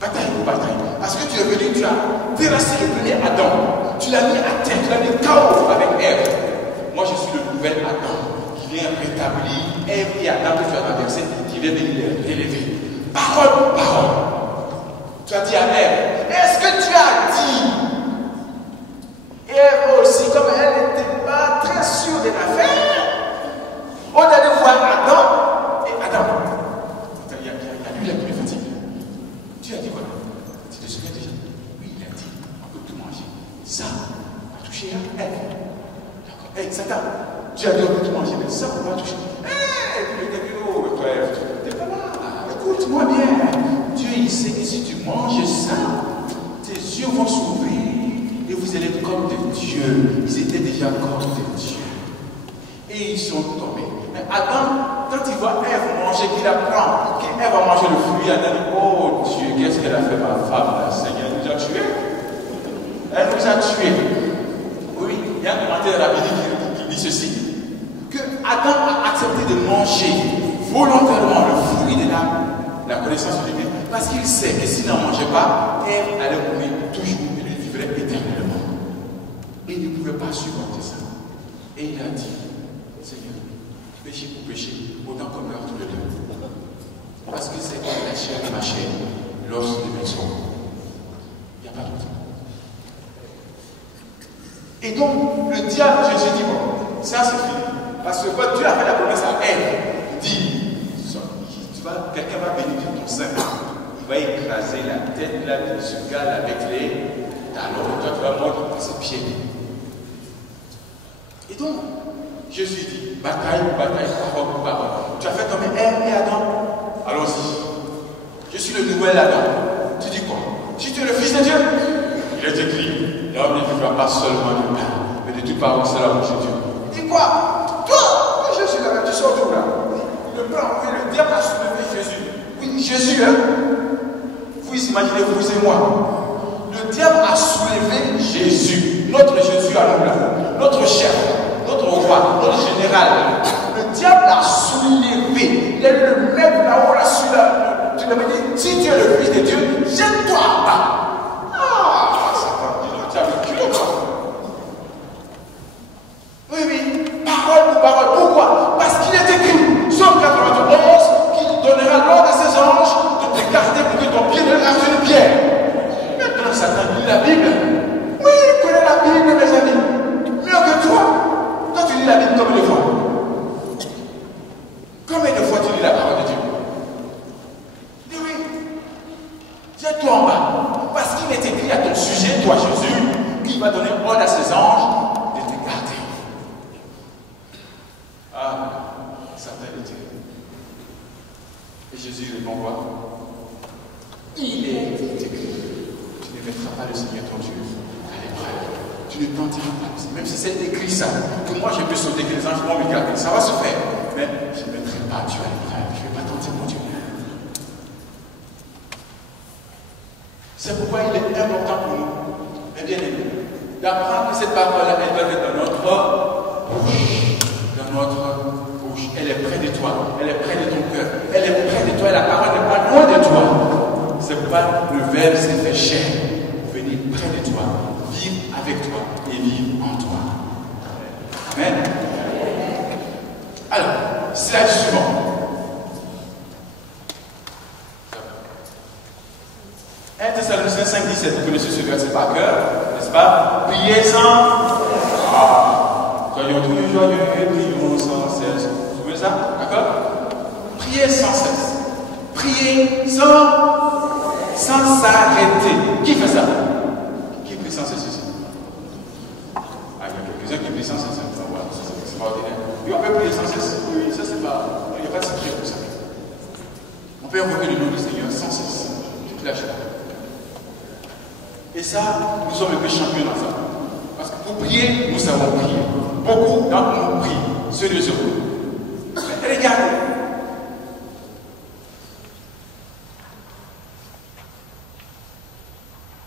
bataille ou bataille? Parce que tu es venu, tu as terrassé le premier Adam, tu l'as mis à terre, tu l'as mis KO avec Ève. Moi, je suis le nouvel Adam qui vient rétablir Ève et Adam que tu as renversé, qui vient venir les élever. Parole, parole. Tu as dit à Ève, est-ce que tu as dit? Ève aussi, comme elle n'était pas très sûre de l'affaire, on allait voir Adam et Adam. Il y a lui là qui me fatigue. Tu as dit quoi? Tu te souviens déjà? Oui, il a dit, on peut tout manger. Ça, on va toucher à Ève. D'accord. Hey, Satan, tu as dit on peut tout manger, mais ça, on va toucher. Hey, tu me dis, oh, toi, Ève, tu n'es pas là. Écoute-moi bien. Dieu, il sait que si tu manges ça, tes yeux vont s'ouvrir et vous allez être comme des dieux. Ils étaient déjà comme des dieux. Et ils sont tombés. Mais Adam, quand il voit Ève manger, qu'il apprend qu'Ève a mangé le fruit, Adam dit, oh Dieu, qu'est-ce qu'elle a fait ma femme là, Seigneur, elle nous a tués. Elle nous a tués. Oui, il y a un commentaire rabbinique qui dit ceci, que Adam a accepté de manger volontairement le fruit de la connaissance de Dieu, parce qu'il sait que s'il n'en mangeait pas, Ève allait mourir toujours et lui vivrait éternellement. Et il ne pouvait pas supporter ça. Et il a dit, Seigneur, péché pour péché, autant qu'on meurt tous les deux. Parce que c'est la chair de ma chair, l'os de mes os. Il n'y a pas d'autre. Et donc, le diable, Jésus dit, bon, ça c'est fini. Parce que quand Dieu a fait la promesse à Ève, il dit, quelqu'un va bénir ton sein. Il va écraser la tête là, de ce gars avec les talons. Et toi, tu vas mordre par ses pieds. Et donc, Jésus dit, bataille, parole, parole. Tu as fait tomber Ève et Adam. Allons-y. Je suis le nouvel Adam. Tu dis quoi? Si tu es le Fils de Dieu, il est écrit, l'homme ne vivra pas seulement de pain, mais de toute parole, c'est la bouche de Dieu. Dis quoi? Toi, je suis là, tu sors d'où là? Le diable a soulevé Jésus. Oui, Jésus, hein? Vous imaginez, vous et moi. Le diable a soulevé Jésus. Notre Jésus à nous là. Notre chef, notre roi, notre général. Le diable l'a soulevé. Il est le même là-haut, là, sur là. Tu l'avais dit, si tu es le Fils de Dieu, jette-toi en bas. Ah, Satan, dis le diable, culot. Oui, parole pour parole. Pourquoi? Parce qu'il est écrit, Somme 91, qu'il donnera l'ordre à ses anges de te garder pour que ton pied ne rate une pierre. Maintenant, Satan lit la Bible. Oui, il connaît la Bible, mes amis. Mieux que toi. Toi, tu lis la Bible combien de fois? Combien de fois tu lis la parole de Dieu? Dis oui. Jette-toi en bas. Parce qu'il est écrit à ton sujet, toi Jésus, qu'il va donner ordre à ses anges de te garder. Ah, Satan est terrible. Et Jésus répond quoi? Il est écrit. Tu ne mettras pas le Seigneur ton Dieu à l'épreuve. Tu ne tentiras pas. Même si c'est écrit ça, que moi je peux sauter, que les anges vont me garder, ça va se faire. Mais je ne mettrai pas Dieu à l'épreuve. Je ne vais pas tenter mon Dieu. C'est pourquoi il est important pour nous Mais bien aimé, d'apprendre que cette parole-là, elle doit être dans notre bouche. Dans notre bouche. Elle est près de toi. Elle est près de ton cœur. Elle est près de toi. Et la parole n'est pas loin de toi. C'est pas le verbe s'est fait chair pour venir près de toi, vivre avec toi et vivre en toi. Amen. Alors, slide suivant. 1 Thessaloniciens 5, 17, vous connaissez ce verset par cœur, n'est-ce pas? Priez sans. Soyons tous joyeux, prions sans cesse. Vous trouvez ça? D'accord? Priez sans cesse. Priez sans s'arrêter. Qui fait ça? Qui prie sans cesse ici? Ah, il y a quelques-uns qui prient sans cesse. C'est pas ordinaire. Oui, on peut prier sans cesse. Oui, ça c'est pas. Il n'y a pas de secret pour ça. On peut invoquer le nom du Seigneur sans cesse. Toute la chair. Et ça, nous sommes les plus champions dans ça. Parce que pour prier, nous savons prier. Beaucoup d'entre nous prient, sérieusement. Mais regardez.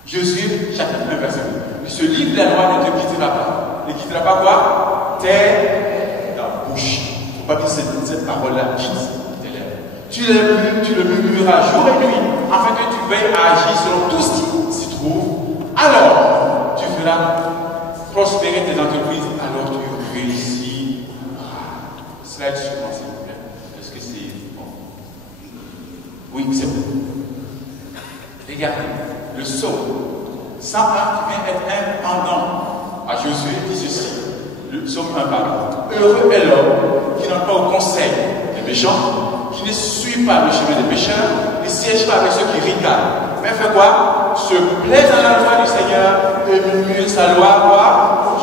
Josué, chapitre 1, verset 1. Ce livre de la loi ne te quittera pas. Ne quittera pas quoi? Ta bouche. Il ne faut pas que cette parole-là quitte tes lèvres. Tu le murmureras jour et nuit, afin que tu veilles à agir selon tout ce qui s'y trouve. Alors, tu feras prospérer tes entreprises, alors tu réussiras. Slide suivant, s'il vous plaît. Est-ce que c'est bon? Oui, c'est bon. Regardez, le psaume 101 qui vient être un pendant à Josué dit ceci. Le psaume 1 parle. Heureux est l'homme qui n'a pas au conseil des méchants, qui ne suit pas le chemin des pécheurs, ne siège pas avec ceux qui rigolent, mais fait quoi? Se plaît dans la loi du Seigneur et murmure sa loi, quoi?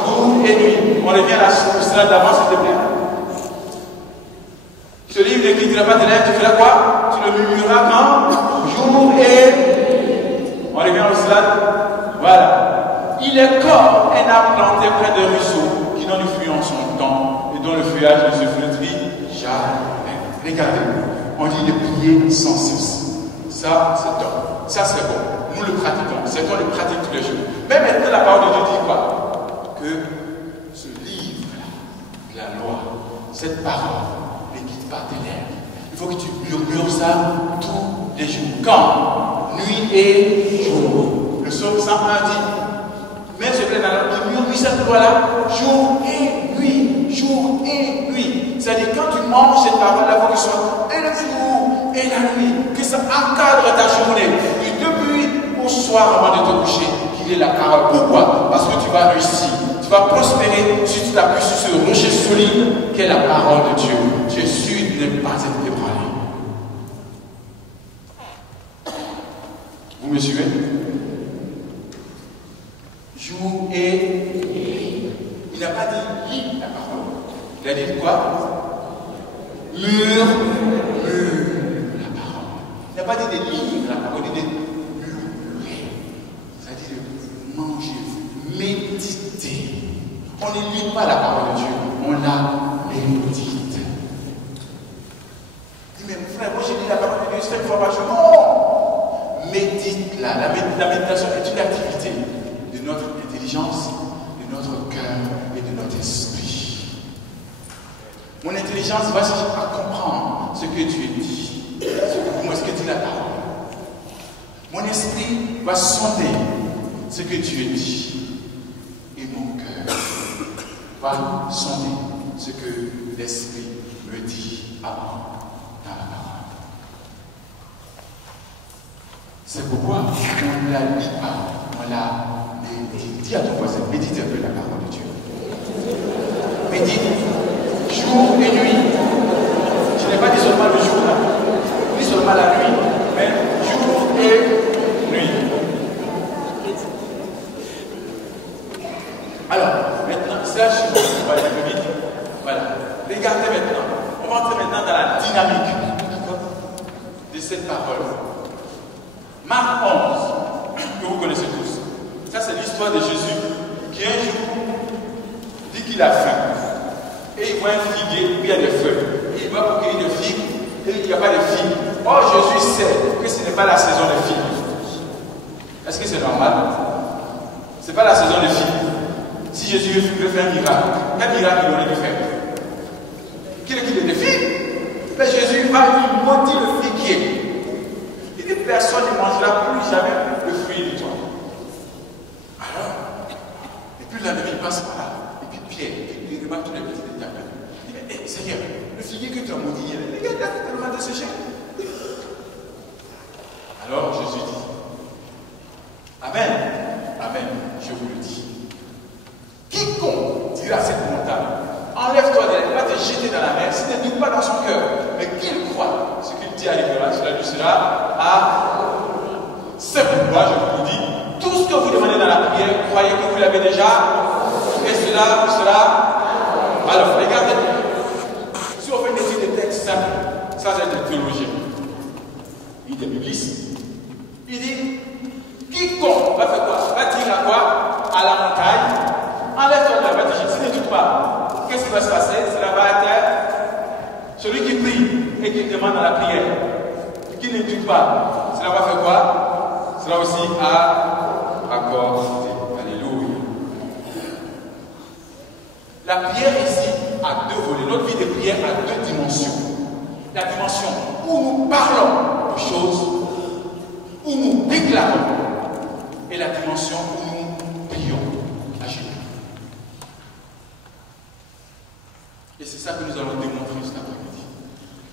Jour et nuit. On revient à cela d'avant, s'il te plaît. Ce livre ne quittera pas tes lèvres, tu feras quoi? Tu le murmureras quand? Jour et. On revient au slide. Voilà. Il est comme un arbre planté près d'un ruisseau qui donne du fruit en son temps et dont le feuillage ne se flétrit jamais. Regardez, on dit de prier sans cesse. Ça, c'est top. Ça, c'est bon. Nous le pratiquons. C'est qu'on le pratique tous les jours. Mais maintenant, la parole de Dieu dit quoi? Que ce livre-là, la loi, cette parole, ne quitte pas tes lèvres. Il faut que tu murmures ça tous les jours. Quand? Nuit et jour. Le psaume 101 dit, mais je plaît dans la murmure cette loi-là, jour et nuit. Jour et nuit. C'est-à-dire, quand tu manges cette parole-là, il faut que ce soit et le jour et la nuit. Que ça encadre ta journée. Et depuis au soir avant de te coucher, qu'il est la parole. Pourquoi? Parce que tu vas réussir. Tu vas prospérer si tu t'appuies sur ce rocher solide qu'est la parole de Dieu. Tu es sûr de ne pas être ébranlé. Vous me suivez? Jour et il n'a pas dit lis la parole. Il a dit quoi? Murmure la parole. Il n'a pas dit de lire la parole, il dit de murmurer. C'est-à-dire de manger, méditer. On ne lit pas la parole de Dieu, on la médite. Il dit, mais frère, moi j'ai lu la parole de Dieu 5 fois par jour. Non! Médite-la. La méditation est une activité de notre intelligence, de notre cœur et de notre esprit. Mon intelligence va chercher à comprendre ce que Dieu dit, ce que dit la parole. Mon esprit va sonder ce que Dieu dit. Et mon cœur va sonder ce que l'esprit me dit avant dans la parole. C'est pourquoi on ne la lit pas, on la médite. Dis à ton voisin, médite un peu la parole de Dieu. Médite jour et nuit. Je n'ai pas dit seulement le jour, là. Ni seulement la nuit, mais jour et nuit. Alors, maintenant, ça, je vais aller plus vite. Voilà. Regardez maintenant. On va entrer maintenant dans la dynamique de cette parole. Marc 11, que vous connaissez tous. Ça, c'est l'histoire de Jésus qui un jour dit qu'il a faim. Et il voit un figuier où il y a des feuilles. Et il va pour cueillir des figues et il n'y a pas de figues. Or, Jésus sait que ce n'est pas la saison des figues. Est-ce que c'est normal? Ce n'est pas la saison des filles. Si Jésus veut faire un miracle, quel miracle il aurait dû faire? Qu'il est des filles? Mais Jésus va lui maudire le figuier. Il dit personne ne mangera plus jamais le fruit du toit. Alors, et puis l'ennemi passe par là. Et puis Pierre, il remarque tous les petits détails. Il dit, mais Seigneur, le figuier que tu as maudit hier, les gars, tellement desséché. Alors Jésus dit, Amen, Amen, je vous le dis. Quiconque dira à cette montagne, enlève-toi de là, va te jeter dans la mer, s'il ne doute pas dans son cœur, mais qu'il croit, ce qu'il dit arrivera, cela lui sera à. C'est pourquoi je vous dis, tout ce que vous demandez dans la prière, croyez que vous l'avez déjà, et cela vous sera. Alors, regardez, si on fait une étude de texte simple, sans être théologien, il est bibliste, il dit, quiconque va faire quoi? Va dire à quoi? À la montagne, enlève-toi de la bâtisse, s'il ne doute pas. Qu'est-ce qui va se passer? Cela va être celui qui prie et qui demande dans la prière, qui ne doute pas. Cela va faire quoi? Cela aussi à accorder. Alléluia. La prière ici a deux volets. Notre vie de prière a deux dimensions. La dimension où nous parlons de choses, où nous déclarons, et la dimension où nous prions. Et c'est ça que nous allons démontrer cet après-midi.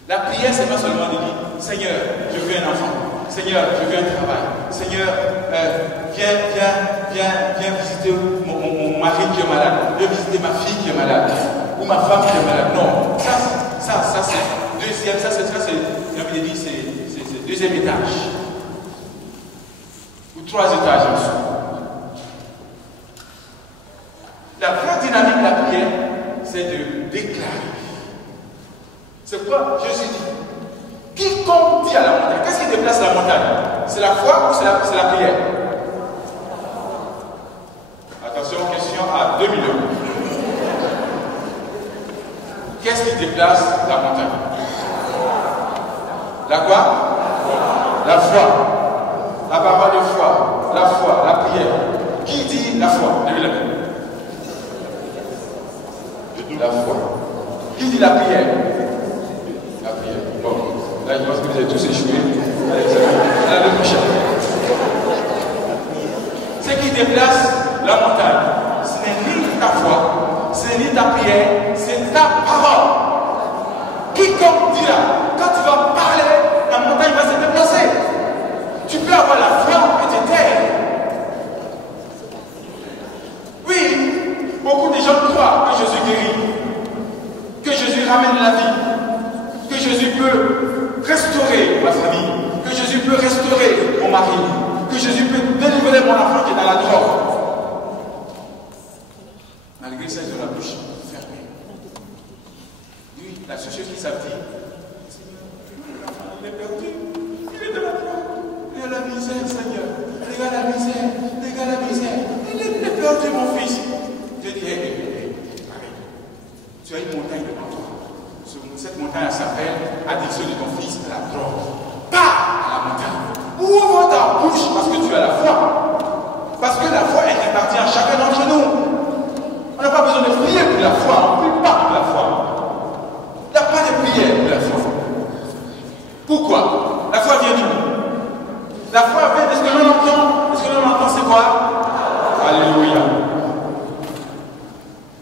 La prière, c'est pas seulement de dire Seigneur, je veux un enfant. Seigneur, je veux un travail. Seigneur, viens visiter mon mari qui est malade. Viens visiter ma fille qui est malade. Ou ma femme qui est malade. Non, ça c'est deuxième. J'ai envie de dire, c'est deuxième étage. Ou trois étages en dessous. La vraie dynamique de la prière, c'est de déclarer. C'est quoi Jésus dit? Quiconque dit à la montagne, qu'est-ce qui déplace la montagne? C'est la foi ou c'est la prière? Attention, question à 2 millions. Qu'est-ce qui déplace la montagne? La quoi? La foi. La parole de foi. La foi, la prière. Qui dit la foi? Levez la main. La foi. Qui dit la prière? La prière. Bon, là je pense que vous avez tous échoué. Allez, le prochain. Ce qui déplace la montagne, ce n'est ni ta foi, ce n'est ni ta prière, c'est ta parole. Quiconque dira, quand tu vas parler, la montagne va se déplacer. Tu peux avoir la foi et te taire. Oui, beaucoup de gens croient que Jésus guérit, que Jésus ramène la vie, que Jésus peut restaurer ma famille, que Jésus peut restaurer mon mari, que Jésus peut délivrer mon enfant qui est dans la drogue. Malgré ça, ils ont la bouche fermée. Oui, la seule chose qu'ils savent dire, il est perdu, il est dans la drogue. Regarde la misère, Seigneur. Regarde la misère, regarde la misère. Il est perdu, mon fils. Dieu dit, hé, tu as une montagne devant toi. Cette montagne s'appelle addiction de ton fils à la drogue. Pas à la montagne. Ouvre ta bouche parce que tu as la foi. Parce que la foi est répartie à chacun d'entre nous. On n'a pas besoin de prier pour la foi. On ne prie pas pour la foi. Il n'y a pas de prière pour la foi. Pourquoi? La foi vient d'où? La foi vient de ce que l'on entend. Ce que l'on entend, c'est quoi? Alléluia.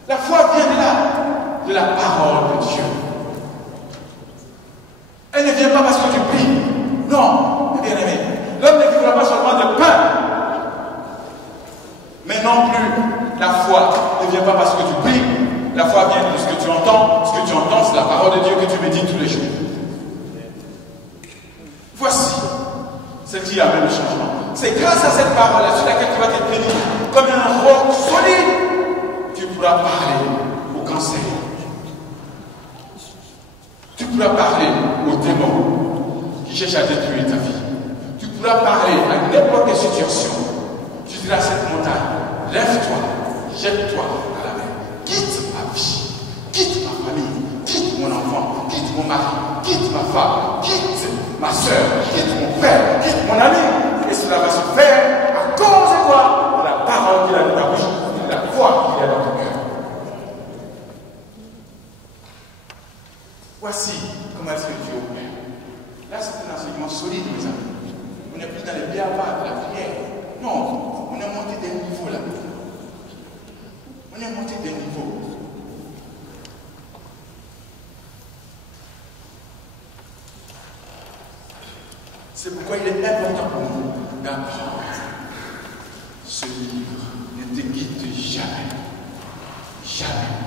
La foi vient de là, de la parole de Dieu. Elle ne vient pas parce que tu pries. Non, bien aimé. L'homme ne vivra pas seulement de pain. Mais non plus, la foi ne vient pas parce que tu pries. La foi vient de ce que tu entends. Ce que tu entends, c'est la parole de Dieu que tu médites tous les jours. Voici ce qui amène le changement. C'est grâce à cette parole sur laquelle tu vas te tenir comme un roc solide. Tu pourras parler au cancer. Tu pourras parler aux démons qui cherchent à détruire ta vie. Tu pourras parler à n'importe quelle situation. Tu diras à cette montagne, lève-toi, jette-toi à la mer. Quitte ma vie, quitte ma famille, quitte mon enfant, quitte mon mari, quitte ma femme, quitte ma soeur, quitte mon frère, quitte mon ami. Et cela va se faire à cause de quoi? De la parole qu'il a là-bas, de la prière. Non, on est monté d'un niveau là. On est monté d'un niveau. C'est pourquoi il est important pour nous d'apprendre. Ce livre ne te quitte jamais. Jamais.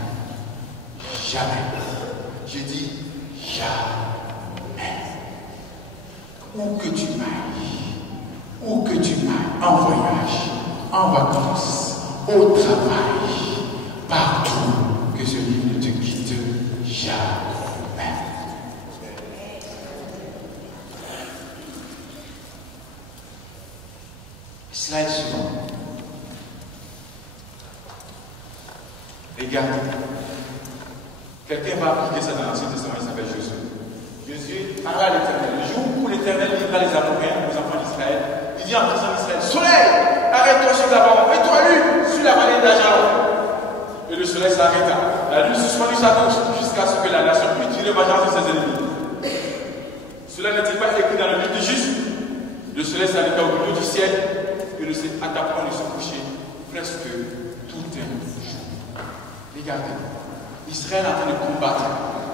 Jamais. Je dis jamais. Où que tu ailles, où que tu ailles, en voyage, en vacances, au travail, partout, que ce livre ne te quitte jamais. Slide suivant. Regardez. Quelqu'un va appliquer ça dans l'Ancien Testament, il s'appelle Josué. Josué parle à l'Éternel. Le jour où l'Éternel livra les Amoréens aux enfants d'Israël, il dit en présence d'Israël, Soleil, arrête-toi sur Gabaon, et toi lune sur la vallée d'Ajalon. Et le soleil s'arrêta. La lune suspendit sa course jusqu'à ce que la nation puisse tirer vengeance de ses ennemis. Cela n'est-il pas écrit dans le livre du Juste? Le soleil s'arrêta au milieu du ciel et ne s'est attaquant de se coucher presque tout un jour. Regardez. Israël est en train de combattre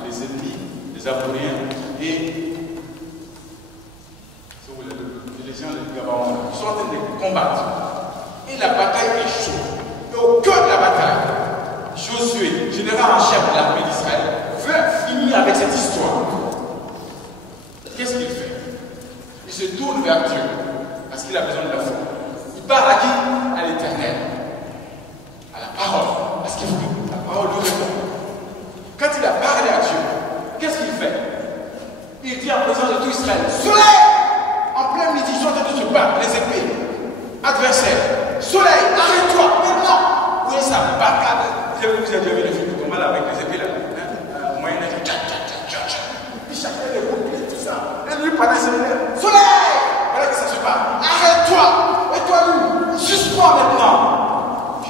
les ennemis, les Amoréens et les gens de Gabaon sont en train de combattre. Et la bataille est chaude. Et au cœur de la bataille, Josué, général en chef de l'armée d'Israël, veut finir avec cette histoire. Qu'est-ce qu'il fait? Il se tourne vers Dieu parce qu'il a besoin de la foi. Il parle à qui? À l'Éternel, à la parole, parce qu'il faut que la parole lui réponde. Quand il a parlé à Dieu, qu'est-ce qu'il fait? Il dit en présence de tout Israël, Soleil! En plein midi, ils sont en train de se battre, les épées. Adversaire, Soleil, arrête-toi, maintenant! Vous voyez ça, bataille. Vous avez déjà vu le film de combat avec les épées là? Moyen âge, puis chacun les boucles, tout ça. Et lui, pendant ce moment, Soleil! Voilà que ça se passe. Arrête-toi! Et toi, lui, suspends maintenant!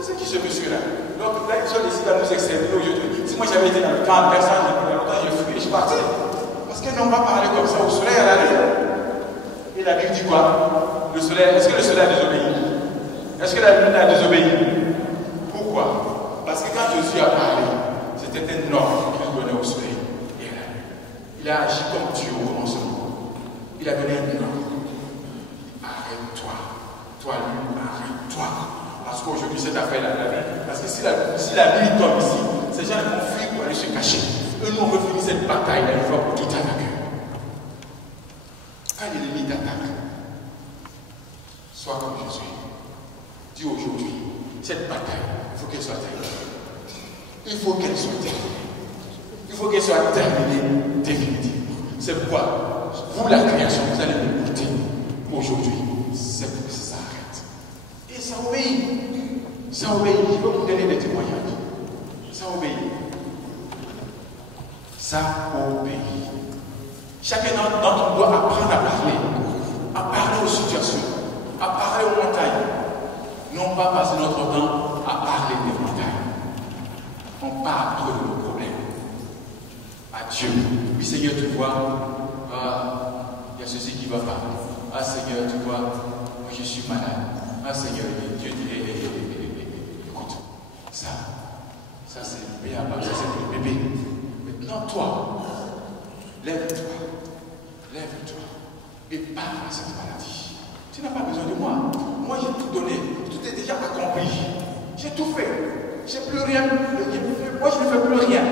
C'est qui ce monsieur-là? Donc là, ils ont décidé de nous exterminer aujourd'hui. Si moi j'avais été dans le camp, personne, depuis longtemps, j'ai fui et je suis parti. Parce qu'ils n'ont pas parlé comme ça au soleil à la lune. Et la Bible dit quoi? Le soleil, est-ce que le soleil a désobéi? Est-ce que la lune a désobéi? Pourquoi? Parce que quand Jésus a parlé, c'était un ordre qu'il donnait au soleil et à la lune. Il a agi comme Dieu au commencement. Il a donné un ordre. Arrête-toi. Toi, lune, arrête-toi. Parce qu'aujourd'hui, cette affaire-là, parce que si la nuit tombe ici, ces gens vont fuir pour aller se cacher. Et nous, on veut finir cette bataille-là une fois pour tout avec eux. Quand l'ennemi t'attaque, sois comme Jésus. Dis aujourd'hui, cette bataille, il faut qu'elle soit terminée. Il faut qu'elle soit terminée. Il faut qu'elle soit terminée définitivement. C'est pourquoi, vous, la création, vous allez m'écouter aujourd'hui. C'est pour que ça s'arrête. Et ça obéit. Ça obéit. Je vais vous donner des témoignages. Ça obéit. Ça obéit. Chacun d'entre nous doit apprendre à parler aux situations, à parler aux montagnes. Non pas passer notre temps à parler des montagnes. On parle trop de nos problèmes. À Dieu. Oui, Seigneur, tu vois, il y a ceci qui va pas. Ah, Seigneur, tu vois, moi je suis malade. Ah, Seigneur, Dieu dit, écoute, ça c'est le bébé, ça c'est le bébé. Maintenant, toi, lève-toi et parle à cette maladie. Tu n'as pas besoin de moi. Moi, j'ai tout donné. Tout est déjà accompli. J'ai tout fait. J'ai plus rien. Moi, je ne fais plus rien.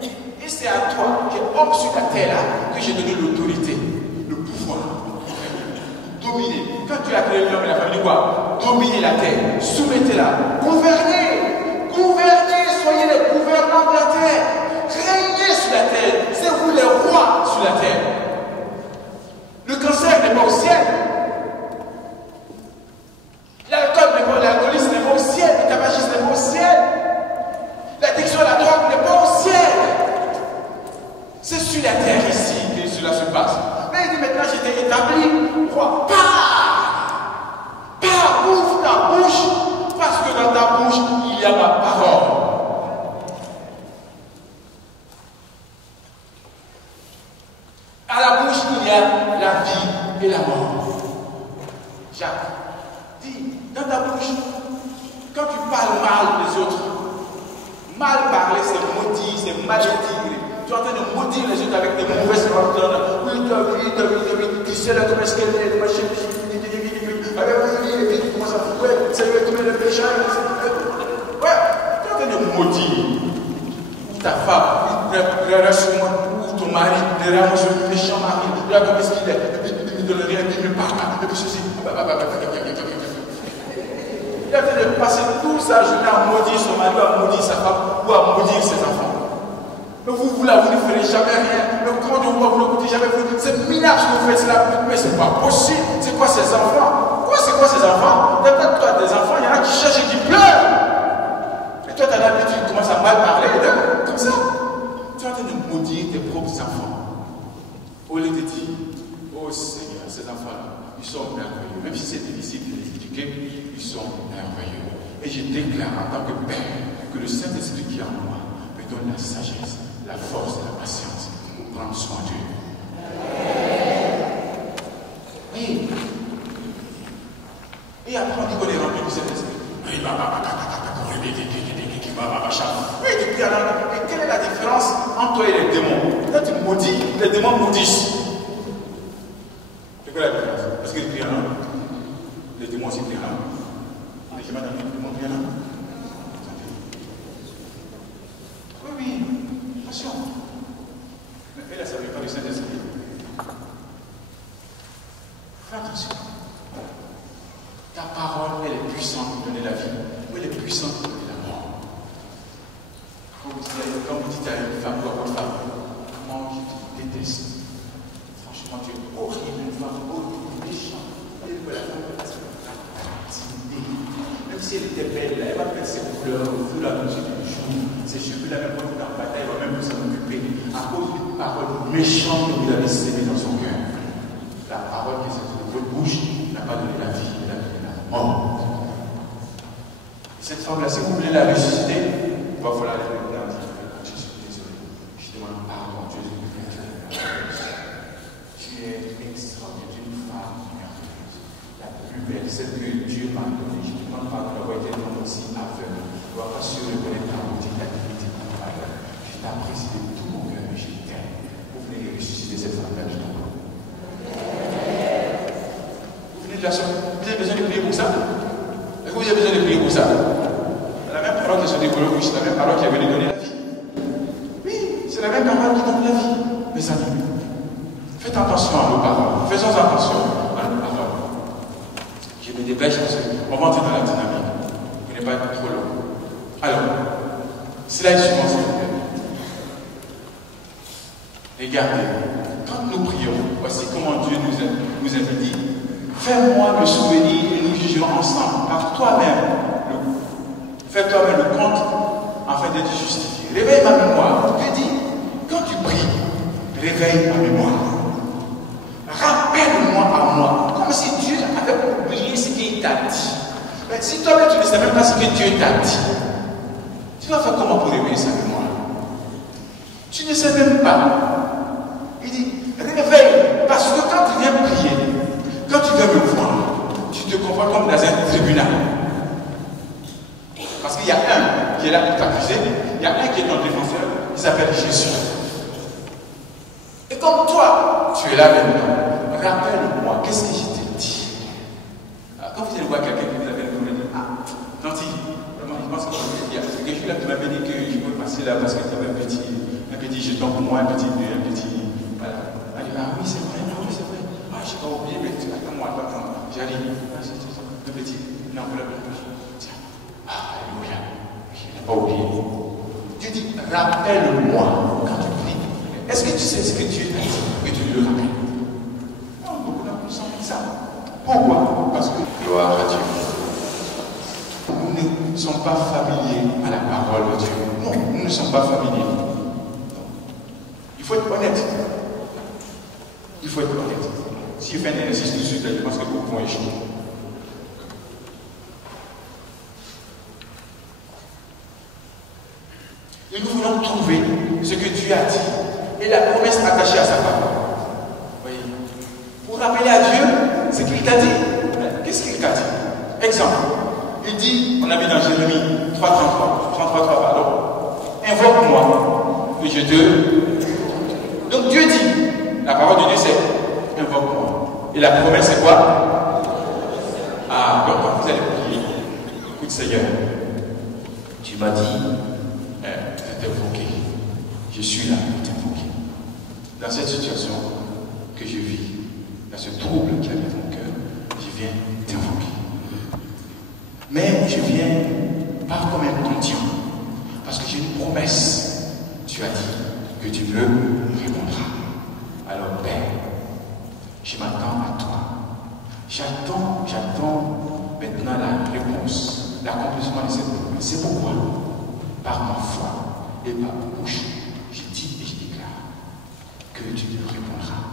Et c'est à toi, qui es homme sur la terre, là, que j'ai donné l'autorité, le pouvoir, dominer. Quand tu as créé l'homme et la famille, quoi? Dominer la terre. Soumettez-la. Gouvernez. Gouvernez. Soyez les gouvernants de la terre. Régnez sur la terre. C'est vous les rois sur la terre. Le cancer n'est pas au ciel. L'alcoolisme n'est pas au ciel. Le tabagisme n'est pas au ciel. L'addiction à la drogue n'est pas au ciel. C'est sur la terre ici que cela se passe. Mais il dit maintenant j'étais établi. Roi, pars, ouvre ta bouche. Parce que dans ta bouche, il y a ma parole. À la bouche, il y a la vie et la mort. Jacques, dis, dans ta bouche, quand tu parles mal des autres, mal parler, c'est maudire, c'est malédire. Tu es en train de maudire les autres avec des mauvaises paroles. Oui, t'as vu, tu sais là comment est-ce qu'elle est, machin, et puis tu commences à dire, ouais, c'est lui qui met le péché. Ouais, tu es en train de maudire. Ta femme, sur moi, ou ton mari, le méchant mari, là comment est-ce qu'il est, il ne donne rien, il ne parle pas, et puis ceci. Il a fait de passer toute sa journée à maudire son mari, à maudire sa femme, ou à maudire ses enfants. Mais vous là, vous ne ferez jamais rien. Mais quand on voit, vous ne l'écoutez jamais. C'est minable ce que vous faites cela. Mais ce n'est pas possible. C'est quoi ces enfants? C'est quoi ces enfants? Peut-être toi, des enfants, il y en a qui cherchent et qui pleurent. Et toi, tu as l'habitude, tu commences à mal parler, comme ça. Tu es en train de maudire tes propres enfants. Au lieu de dire, oh Seigneur, ces enfants-là, ils sont merveilleux. Même si c'est difficile de les éduquer, ils sont merveilleux. Et je déclare en tant que Père que le Saint-Esprit qui est en moi me donne la sagesse, la force et la patience pour prendre soin d'eux. Oui. Et après on dit qu'on est rempli du Saint-Esprit. Oui, tu dis alors, quelle est la différence entre toi et les démons? Là tu maudis, les démons maudissent. C'est quoi la différence? Est-ce que tu pries en langue? Les démons aussi prient en langue. Les démons prient en langue. Oui, attention. Mais elle, ça ne vient pas du Saint-Esprit. Fais attention. Ta parole, elle est puissante pour donner la vie. Ou elle est puissante pour donner la mort. Quand vous dites à une femme ou à votre femme, moi je te déteste. Franchement, tu es horrible, une femme horrible, méchante. Elle veut la femme même si elle était belle, elle va perdre ses couleurs au fur et à mesure du jour. Ses cheveux, la même fois dans la bataille, elle va même s'en occuper. À cause d'une parole méchante que vous avez sémée dans son cœur. La parole qui est sortie de votre bouche n'a pas donné la vie, elle a donné la mort. Cette femme-là, si vous voulez la ressusciter, il va falloir aller le dire. Je suis désolé. Je demande pardon, Jésus. Tu es extraordinaire, tu es une femme merveilleuse. La plus belle, celle que Dieu m'a donnée. Je te demande pardon d'avoir été un homme aussi aveugle. Je ne dois pas sur reconnaître ta beauté, ta dignité, ta valeur. Je t'apprécie de tout mon cœur, je t'aime. Vous venez ressusciter cette femme-là du temps. Vous venez de la sorte. Vous avez besoin de prier pour ça? Est-ce que vous avez besoin de prier pour ça? La même parole qui se développe, c'est la même parole qui est venue donner la vie. Oui, c'est la même parole qui donne la vie. Mes amis, faites attention à nos paroles. Faisons attention à nos paroles. Je me dépêche parce qu'on va entrer dans la dynamique. Vous n'êtes pas trop long. Alors, cela est suivant, s'il vous plaît. Regardez, quand nous prions, voici comment Dieu nous a dit. Fais-moi le souvenir et nous jugerons ensemble. Par toi-même, fais toi-même le compte afin d'être justifié. Réveille ma mémoire. Dieu dit, quand tu pries, réveille ma mémoire. Rappelle-moi à moi. Comme si Dieu avait oublié ce qu'il t'a dit. Mais si toi-même tu ne sais même pas ce que Dieu t'a dit, tu vas faire comment pour réveiller sa mémoire? Tu ne sais même pas. Il dit, réveille. Parce que quand tu viens prier, quand tu viens me voir, tu te comportes comme dans un tribunal. Parce qu'il y a un qui est là pour t'accuser, il y a un qui est ton défenseur, il s'appelle Jésus. Et comme toi, tu es là maintenant, rappelle-moi, qu'est-ce que je t'ai dit? Alors, quand vous allez voir quelqu'un qui vous appelle, vous allez dire, ah, Nanti, vraiment, je pense que c'est quelque chose là qui m'avait dit que je pouvais passer là parce que tu avais un petit jeton pour moi, un petit. Voilà. Elle dit, ah oui, c'est vrai, non, oui, c'est vrai. Ah, je n'ai pas oublié, mais attends-moi, j'arrive. Ah, c'est un petit. Non, voilà, tiens. Ah, alléluia. Je n'ai pas oublié. Dieu dit, rappelle-moi quand tu pries. Est-ce que tu sais ce que Dieu t'a dit et tu le rappelles? Non, beaucoup d'entre nous sont comme ça. Pourquoi? Parce que, gloire à Dieu, nous ne sommes pas familiers à la parole de Dieu. Non, nous ne sommes pas familiers. Il faut être honnête. Il faut être honnête. Si je fais un exercice tout de suite, je pense que beaucoup vont échouer. Et nous voulons trouver ce que Dieu a dit et la promesse attachée à sa parole. Voyez. Pour rappeler à Dieu ce qu'il t'a dit. Qu'est-ce Exemple, il dit, on a vu dans Jérémie 33, pardon, invoque-moi et je te... Donc Dieu dit, la parole de Dieu c'est, invoque-moi. Et la promesse c'est quoi? Ah, donc quand vous allez prier, écoute Seigneur, tu m'as dit, de t'invoquer. Je suis là pour t'invoquer. Dans cette situation que je vis, dans ce trouble qui habite mon cœur, je viens t'invoquer. Mais je viens pas comme un mendiant, parce que j'ai une promesse. Tu as dit que tu me répondras. Alors Père, je m'attends à toi. J'attends maintenant la réponse, l'accomplissement de cette promesse. C'est pourquoi, par ma foi et par ma bouche, je dis et je déclare que tu me répondras.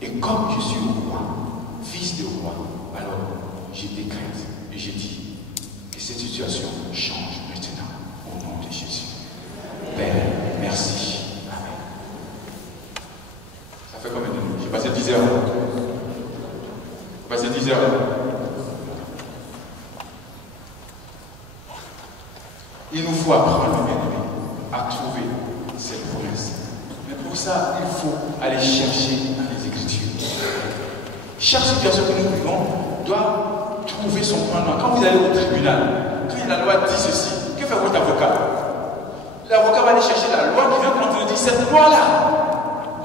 Et comme je suis roi, fils de roi, alors je décrète et je dis que cette situation change maintenant au nom de Jésus. Père, merci. Amen. Ça fait combien de minutes? J'ai passé 10 heures. J'ai passé 10 heures. Il nous faut apprendre, bien aimé, à trouver cette promesse. Mais pour ça, il faut aller chercher dans les Écritures. Chaque situation que nous vivons doit trouver son point noir. Quand vous allez au tribunal, quand la loi dit ceci, que fait votre avocat? L'avocat va aller chercher la loi qui vient contredire cette loi-là.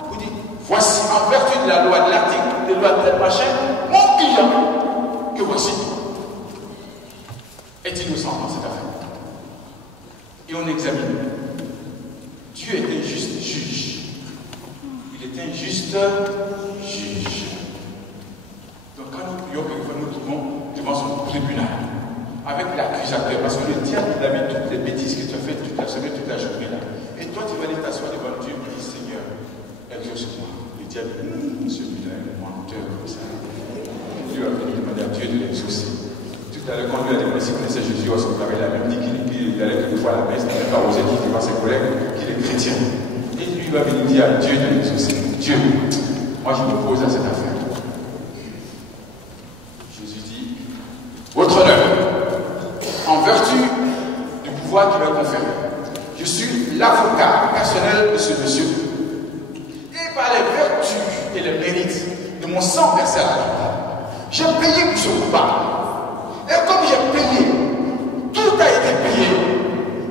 Vous dites, voici, en vertu de la loi, de l'article de loi de tel machin, mon client, que voici, est innocent dans cette affaire. Et on examine. Dieu est un juste juge. Il est un juste juge. Donc quand nous prions, nous trouvons devant son tribunal, avec l'accusateur, parce que le diable, il a mis toutes les bêtises que tu as faites toute la semaine, toute la journée là. Et toi, tu vas aller t'asseoir devant Dieu et dire, Seigneur, exauce-moi. Le diable dit, celui-là est un menteur comme ça. Dieu a venu demander à Dieu de l'exaucer. Tout à l'heure, quand lui a demandé s'il connaissait Jésus, il avait dit qu'il allait quelquefois à la messe, il n'avait pas osé dire devant ses collègues qu'il est chrétien. Et lui va venir dire à Dieu de l'exaucer. Dieu, moi je m'oppose à cette affaire. Jésus dit, votre honneur, en vertu du pouvoir qu'il m'a conféré, je suis l'avocat personnel de ce monsieur. Et par les vertus et les mérites de mon sang versé à la croix, j'ai payé pour ce coupable. Et comme j'ai payé, tout a été payé.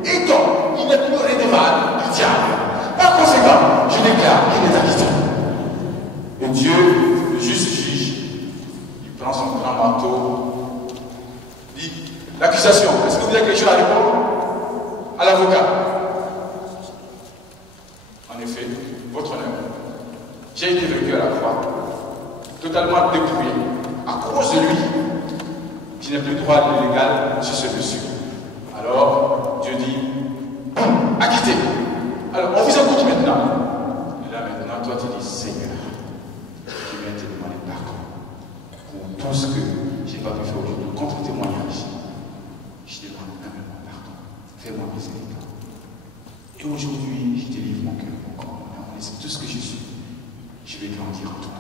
Et donc, il n'est plus redevable du diable. Par conséquent, je déclare qu'il est acquitté. Et Dieu, le juste juge, il prend son grand manteau, dit, l'accusation, est-ce que vous avez quelque chose à répondre à l'avocat? En effet, votre honneur, j'ai été vaincu à la croix, totalement dépouillé. À cause de lui, je n'ai plus droit légal sur ce monsieur. Alors, Dieu dit, acquitté. Alors, on vous écoute maintenant. Et là, maintenant, toi, tu dis, Seigneur, je viens te demander pardon pour tout ce que je n'ai pas pu faire aujourd'hui. Contre témoignage, je demande humainement pardon. Fais-moi miséricorde. Et aujourd'hui, je te livre mon cœur, mon corps, mon âme, tout ce que je suis. Je vais grandir en toi.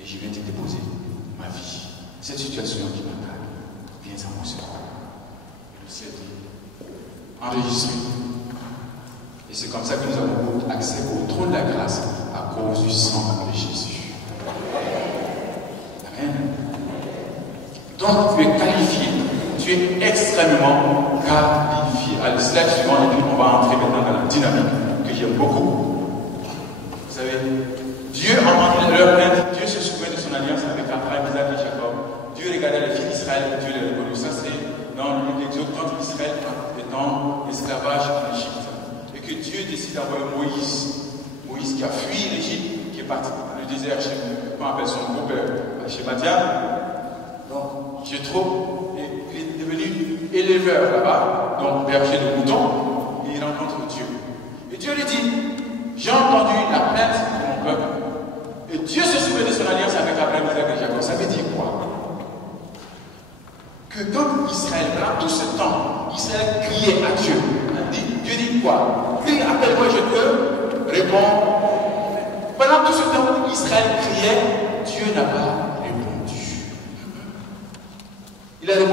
Et je viens te déposer ma vie. Cette situation qui m'attaque, viens à mon secours. Le ciel dit, enregistré. Et c'est comme ça que nous avons accès au trône de la grâce à cause du sang de Jésus. Amen. Donc tu es qualifié, tu es extrêmement qualifié. À le slide suivant, et puis on va entrer maintenant dans la dynamique que j'aime beaucoup. Vous savez, Dieu a entendu leur plainte, Dieu se souvient de son alliance avec Abraham, Isaac et Jacob. Dieu regardait les filles d'Israël et Dieu les reconnut. Ça c'est dans l'Exode quand Israël est dans l'esclavage en Égypte. Et que Dieu décide d'envoyer Moïse. Moïse qui a fui l'Égypte, qui est parti dans le désert chez, comment on appelle son groupe, chez Madian. Donc Jéthro, il est devenu éleveur là-bas, donc berger de moutons, et il rencontre Dieu. Et Dieu lui dit, j'ai entendu la plainte de mon peuple. Et Dieu se souvient de son alliance avec Abraham, Isaac et Jacob. Ça veut dire quoi? Que quand Israël, pendant tout ce temps, Israël criait à Dieu. Dieu dit quoi? Prie, appelle-moi, je te réponds. Pendant tout ce temps, Israël criait, Dieu n'a pas répondu.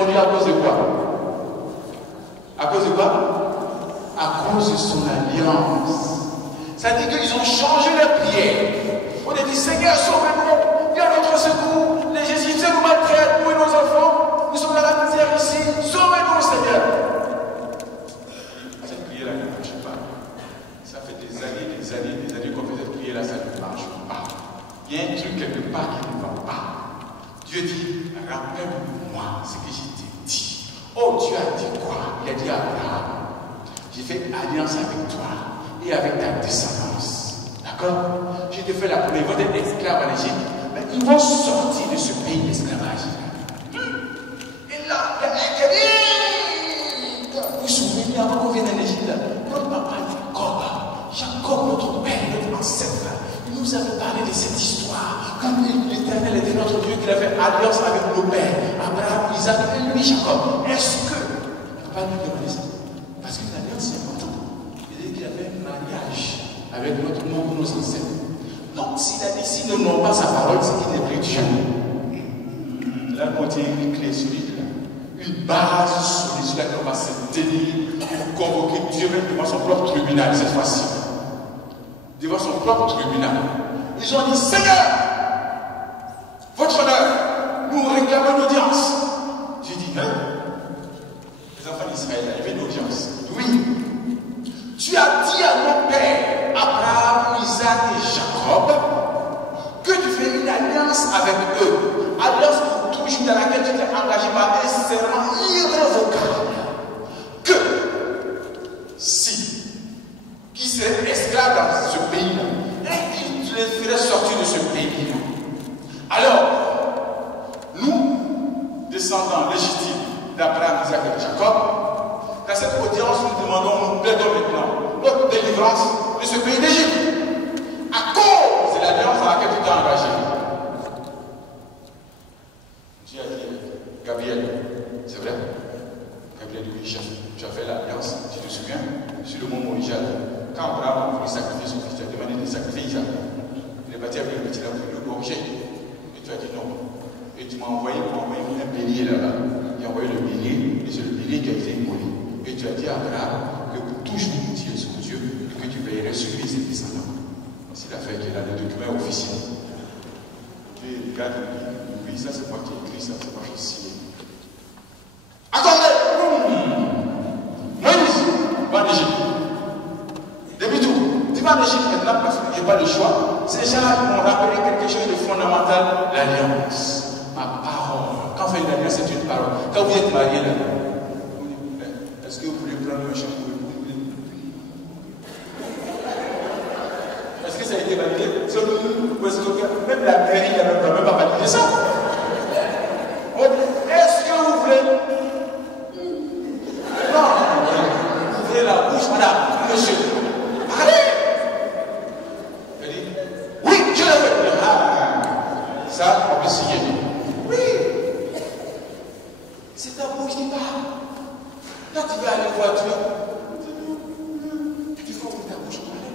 aujourd'hui à cause de quoi? À cause de quoi? À cause de son alliance. Ça dit qu'ils ont changé leur prière. On a dit, Seigneur, sauve-nous, viens à notre secours. Les Égyptiens nous maltraitent, nous et nos enfants. Nous sommes dans la misère ici. Sauve-nous, Seigneur. Cette prière-là ne marche pas. Ça fait des années qu'on fait cette prière-là, ça ne marche pas. Il y a un truc quelque part qui ne va pas. Dieu dit, rappelle-moi ce que je t'ai dit. Oh, Dieu a dit quoi? Il a dit à Abraham, j'ai fait alliance avec toi et avec ta descendance. D'accord? Je te fais la promesse, ils vont être esclaves en Égypte, mais ils vont sortir de ce pays d'esclavage. Et là, il y a un qui dit, vous vous souvenez avant qu'on vienne en Égypte, notre papa Jacob, notre père, notre ancêtre, il nous avait parlé de cette histoire. Quand l'Éternel était notre Dieu, qu'il avait alliance avec nos pères, Abraham, Isaac et lui, Jacob. Est-ce que, on ne peut pas lui demander ça? Parce qu'une alliance, c'est important. Il dit qu'il avait un mariage avec notre nom, nos ancêtres. Donc, s'il a dit, si nous n'avons pas sa parole, c'est qu'il n'est plus Dieu. Là, on tient une clé solide, une base solide sur laquelle on va se tenir pour convoquer Dieu même devant son propre tribunal cette fois-ci. Devant son propre tribunal. Ils ont dit, Seigneur, votre honneur, nous réclamons une audience. J'ai dit, hein? Les enfants d'Israël, il y avait une audience. Oui. Tu as dit à nos pères, Abraham, Isaac et Jacob, que tu fais une alliance avec eux. Alliance pour toujours dans laquelle tu t'es engagé par un serment irrévocable. Que si, qui serait esclave dans ce pays-là, et qui les ferait sortir de ce pays-là. Alors, nous, descendants légitimes d'Abraham, Isaac et Jacob, dans cette audience, nous demandons, nous plaidons maintenant notre délivrance de ce pays d'Égypte, à cause de l'alliance dans laquelle tu t'es engagé. Dieu a dit, Gabriel, c'est vrai? Gabriel dit, oui, chef, tu as fait l'alliance, tu te souviens, sur le mont Moriah. Quand Abraham a voulu sacrifier son fils, tu as demandé de sacrifier Isaac. Il est parti avec le petit, il a voulu le gorger. Et tu as dit non. Et tu m'as envoyé pour envoyer un bélier là-bas. Il a envoyé le bélier, et c'est le bélier qui a été immolé. Et tu as dit à Abraham que pour toujours tu es son Dieu et que tu veillerais sur lui et ses descendants. C'est l'affaire qui est là, le document officiel. Tu regardes, oui, ça c'est moi qui ai écrit ça, c'est moi qui ai signé. Attendez! Moïse, va en Égypte. Depuis tout, tu vas en Égypte maintenant parce qu'il n'y a pas de choix. Ces gens m'ont rappelé quelque chose de fondamental, l'alliance. Ma parole. Quand on fait une alliance, c'est une parole. Quand vous êtes marié là, est-ce que vous voulez prendre un champ pour vous? Est-ce que ça a été validé? Même la mairie n'a même pas validé ça. Est-ce que vous voulez? Non, vous ouvrez la bouche, madame, monsieur. Allez! Elle dit, oui, je le fais. Ah, ça, on peut signer. Oui. C'est ta bouche qui parle. Quand tu vas aller voir Dieu, tu faut ouvrir ta bouche pour aller.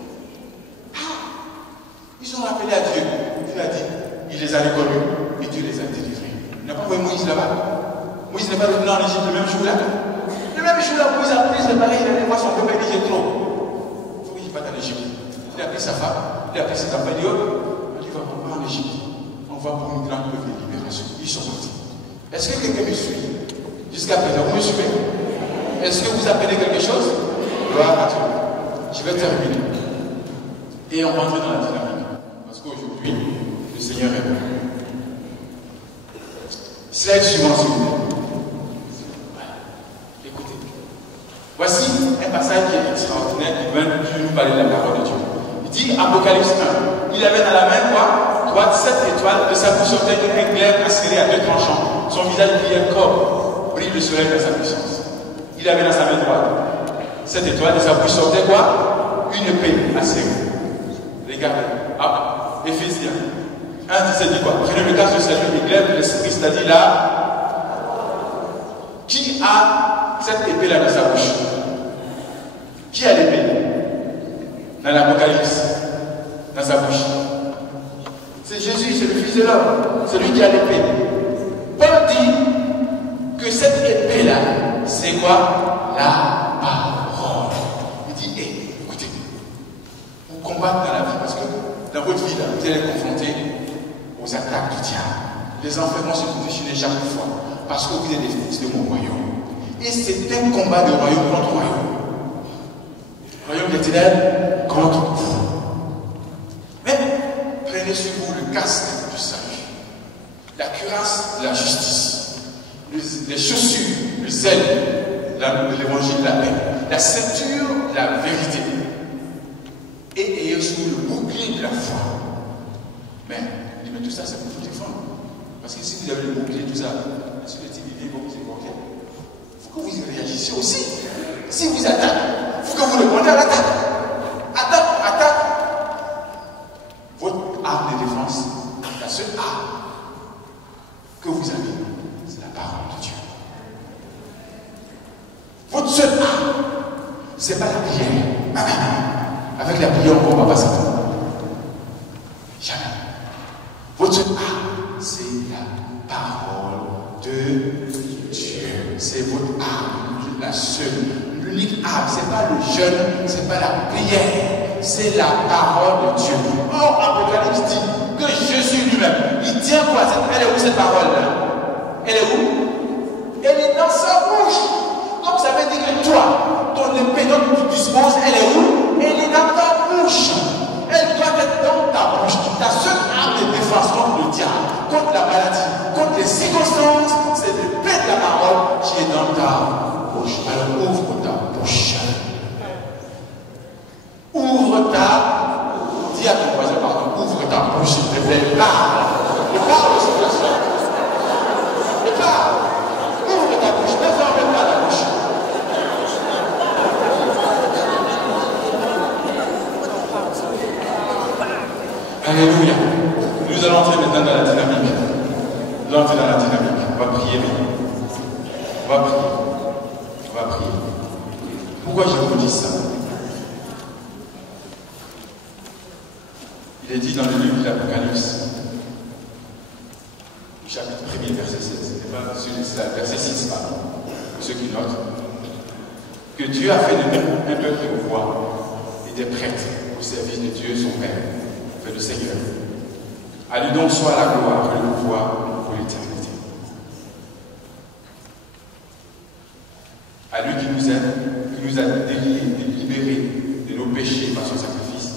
Ah! Ils ont appelé à Dieu. Dieu a dit, il les a reconnus et Dieu les a délivrés. Il n'a pas envoyé Moïse là-bas. Moïse n'est pas revenu en Égypte le même jour-là. Le même jour-là, Moïse a pris ses pareils, il allait voir son peuple et dit, j'ai trop. Il faut qu'il parte en Égypte. Il a pris sa femme, il a pris ses enfants, il dit, oh, il va pas en Égypte. On va pour une grande œuvre de libération. Ils sont partis. Est-ce que quelqu'un me suit? Jusqu'à présent, vous me suivez? Est-ce que vous apprenez quelque chose? Gloire à Dieu. Je vais terminer. Et on va entrer dans la dynamique. Parce qu'aujourd'hui, le Seigneur est bon. Slide suivant, s'il vous plaît. Écoutez. Voici un passage qui est extraordinaire qui veut nous parler de la parole de Dieu. Il dit, Apocalypse 1, il avait dans la main quoi? Droite 7 étoiles, de sa bouche sortait un glaive acéré à 2 tranchants. Son visage brillait comme brille le soleil dans sa puissance. Il avait dans sa main droite 7 étoiles, de sa bouche sortait quoi? Une épée acérée. Regardez. Ah, Éphésiens 1, 17 dit quoi? Prenez le casque de salut et glaive l'esprit, c'est-à-dire là. Qui a cette épée-là dans sa bouche? Qui a l'épée? Dans l'Apocalypse, dans sa bouche. C'est Jésus, c'est le Fils de l'homme. C'est lui qui a l'épée. Paul dit que cette là, c'est quoi? La parole. Il dit, hé, écoutez, vous combattez dans la vie, parce que dans votre vie, là, vous allez être confronté aux attaques du diable. Les enfants vont se positionner chaque fois, parce que vous êtes des fils de mon royaume. Et c'est un combat de royaume contre royaume. Royaume des ténèbres contre vous. Mais prenez sur vous le casque du salut, la cuirasse de la justice, les chaussures, le zèle de l'évangile de la paix, la ceinture de la vérité, et ayez sur le bouclier de la foi. Mais tout ça, c'est pour vous défendre. Parce que si vous avez le bouclier, tout ça, sur les TVD, vous vous évoquez. Il faut que vous y réagissiez aussi. Si vous attaquez, il faut que vous répondez à l'attaque. Attaque. Votre arme de défense, la seule arme que vous avez, c'est la parole de Dieu. Votre seule arme, ce n'est pas la prière. Avec la prière, on ne combat pas Satan. Jamais. Votre seule arme, c'est la parole de Dieu. C'est votre arme, la seule. L'unique arme, ce n'est pas le jeûne, ce n'est pas la prière, c'est la parole de Dieu. Or, Apocalypse dit que Jésus lui-même, il tient quoi? Elle est où cette parole-là? Elle est où? Elle est dans sa bouche. Donc ça veut dire que toi, ton épée dont tu disposes, elle est où? Elle est dans ta bouche. Elle doit être dans ta bouche. Ta seule arme de défense contre le diable, contre la maladie, contre les circonstances, c'est l'épée de la parole qui est dans ta bouche. Alors ouvre ta bouche. Ouvre ta. Dis à ton voisin, pardon, ouvre ta bouche, s'il te plaît. Parle sur le sol. Parle. Ouvre ta bouche, ne ferme pas la bouche. Alléluia. Nous allons entrer maintenant dans la dynamique. Nous allons entrer dans la dynamique. On va prier maintenant. On va prier. Pourquoi je vous dis ça? Il est dit dans le livre de l'Apocalypse, chapitre 1er, verset 7. C'est le verset 6, pardon. Pour ceux qui notent. Que Dieu a fait de nous un peuple de rois et des prêtres au service de Dieu, son Père, le Seigneur. À lui donc soit la gloire et le pouvoir pour l'éternité. À lui qui nous a libérés de nos péchés par son sacrifice,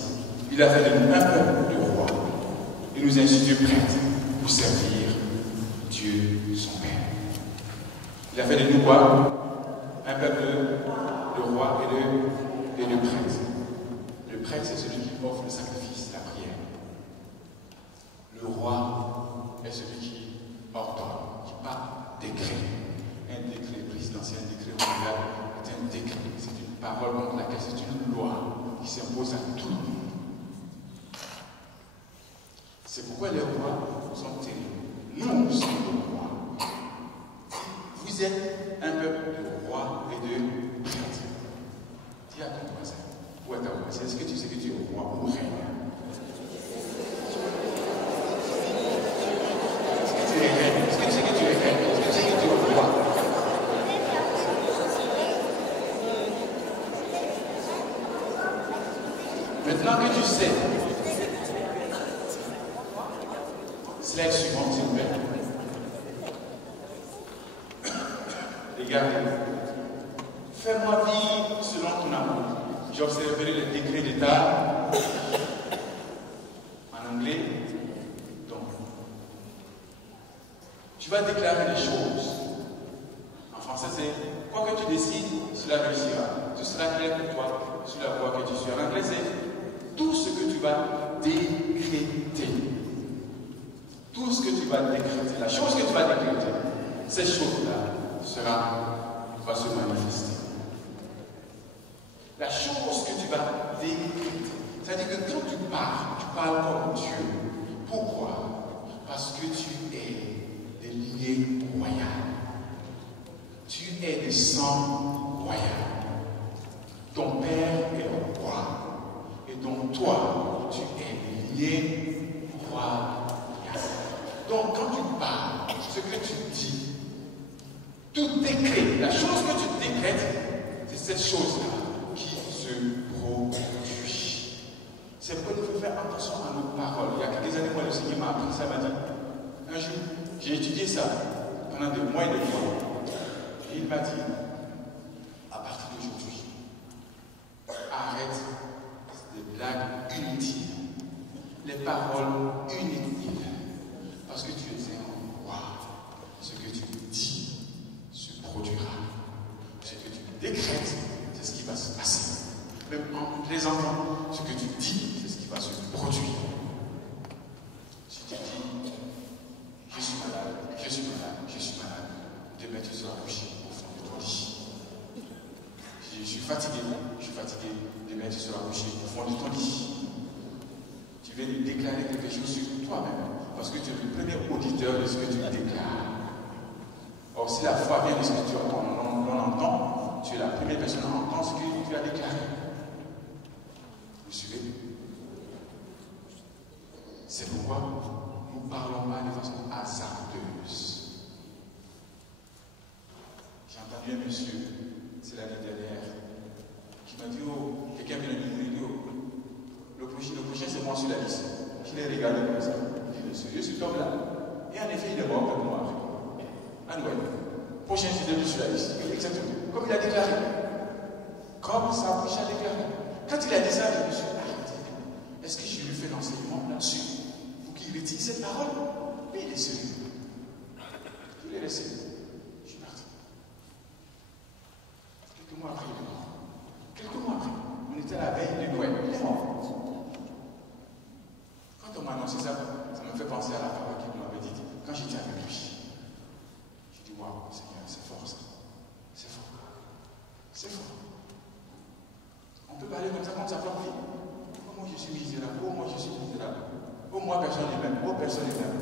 il a fait de nous un peuple de rois et nous a institués prêtres pour servir Dieu, son Père. Il a fait de nous quoi? Un peuple de rois et de prêtres. Le prêtre, c'est celui qui offre le sacrifice, la prière. Le roi est celui qui ordonne, qui par décret. Un décret présidentiel, un décret royal, c'est un décret. C'est une parole contre laquelle c'est une loi qui s'impose à tout le monde. C'est pourquoi les rois sont terribles. Nous sommes les rois. Vous êtes un peuple de rois et de prêtres. Dis à ton voisin, où est ta voisin? Est-ce que tu sais que tu es roi ou reine? Est-ce que tu sais que tu es reine? Est-ce que tu sais que tu es roi? Maintenant que tu sais, slide suivante, s'il vous plaît. Regardez. Fais-moi vivre selon ton amour. J'observerai les décrets d'État en anglais. Donc, tu vas déclarer les choses. En français, c'est quoi que tu décides, cela réussira. Ce sera clair pour toi sur la voie que tu suis. En anglais, c'est tout ce que tu vas décréter. Tout ce que tu vas décréter, la chose que tu vas décréter, ces choses-là va se manifester. La chose que tu vas décréter, c'est-à-dire que quand tu parles comme Dieu. Pourquoi? Parce que tu es de lignée royale. Tu es de sang royal. Ton père est le roi. Et donc toi, tu es lié royal. Donc quand tu parles, ce que tu dis, toute décrètes, la chose que tu décrètes, c'est cette chose-là qui se produit. C'est pourquoi il faut faire attention à nos paroles. Il y a quelques années, moi, le Seigneur m'a appris ça, m'a dit, un jour, j'ai étudié ça pendant des mois et des mois. Et il m'a dit, à partir d'aujourd'hui, arrête des blagues inutiles, les paroles inutiles, parce que tu es un roi. Ce que tu dis se produira. Ce que tu décrètes, c'est ce qui va se passer. Même en plaisantant, ce que tu dis, c'est ce qui va se produire. Si tu dis, je suis malade, je suis malade, je suis malade, demain tu seras couché au fond de ton lit. Je suis fatigué, demain tu seras couché au fond de ton lit. Tu viens de déclarer quelque chose sur toi-même, parce que tu es le premier auditeur de ce que tu déclares. Or, si la foi vient de ce que tu entend, tu es la première personne à entendre ce que tu as déclaré. Vous suivez? C'est pourquoi nous ne parlons pas de façon hasardeuse. J'ai entendu un monsieur, c'est l'année dernière, qui m'a dit, oh, quelqu'un vient de me dire, oh, le prochain c'est moi sur la liste. Je l'ai regardé comme ça. Je suis comme là. Et en effet, il est mort comme moi. Anyway, prochain c'est de sur la liste. Exactement. Comme il a déclaré. Comme sa bouche a déclaré. Quand il a dit ça, je me suis arrêté. Est-ce que je lui fais l'enseignement là-dessus pour qu'il retire cette parole? Mais il est sérieux. Je l'ai laissé. Je suis parti. Quelques mois après, il est mort. Quelques mois après, on était à la veille de Noël. Il est mort. Quand on m'a annoncé ça, ça me fait penser à la parole qu'il m'avait dit quand j'étais avec lui. J'ai dit, waouh, Seigneur, c'est fort ça. C'est fort. C'est fort. On peut parler comme ça sa propre vie. Oh, moi je suis misérable. Oh, moi je suis misérable. Oh, moi personne n'est même. Oh, personne n'est même.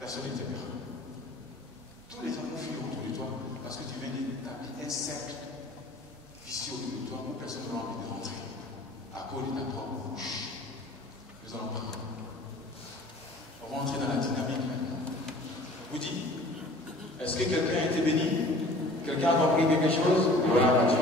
Personne n'est même. Tous les amours fuient autour de toi parce que tu viens d'établir un cercle vicieux autour de toi où personne n'aura envie de rentrer à cause de ta propre bouche. Nous allons prier. On va entrer dans la dynamique maintenant. Vous dites, est-ce que quelqu'un a été béni? Quelqu'un a compris quelque chose? Voilà, Dieu.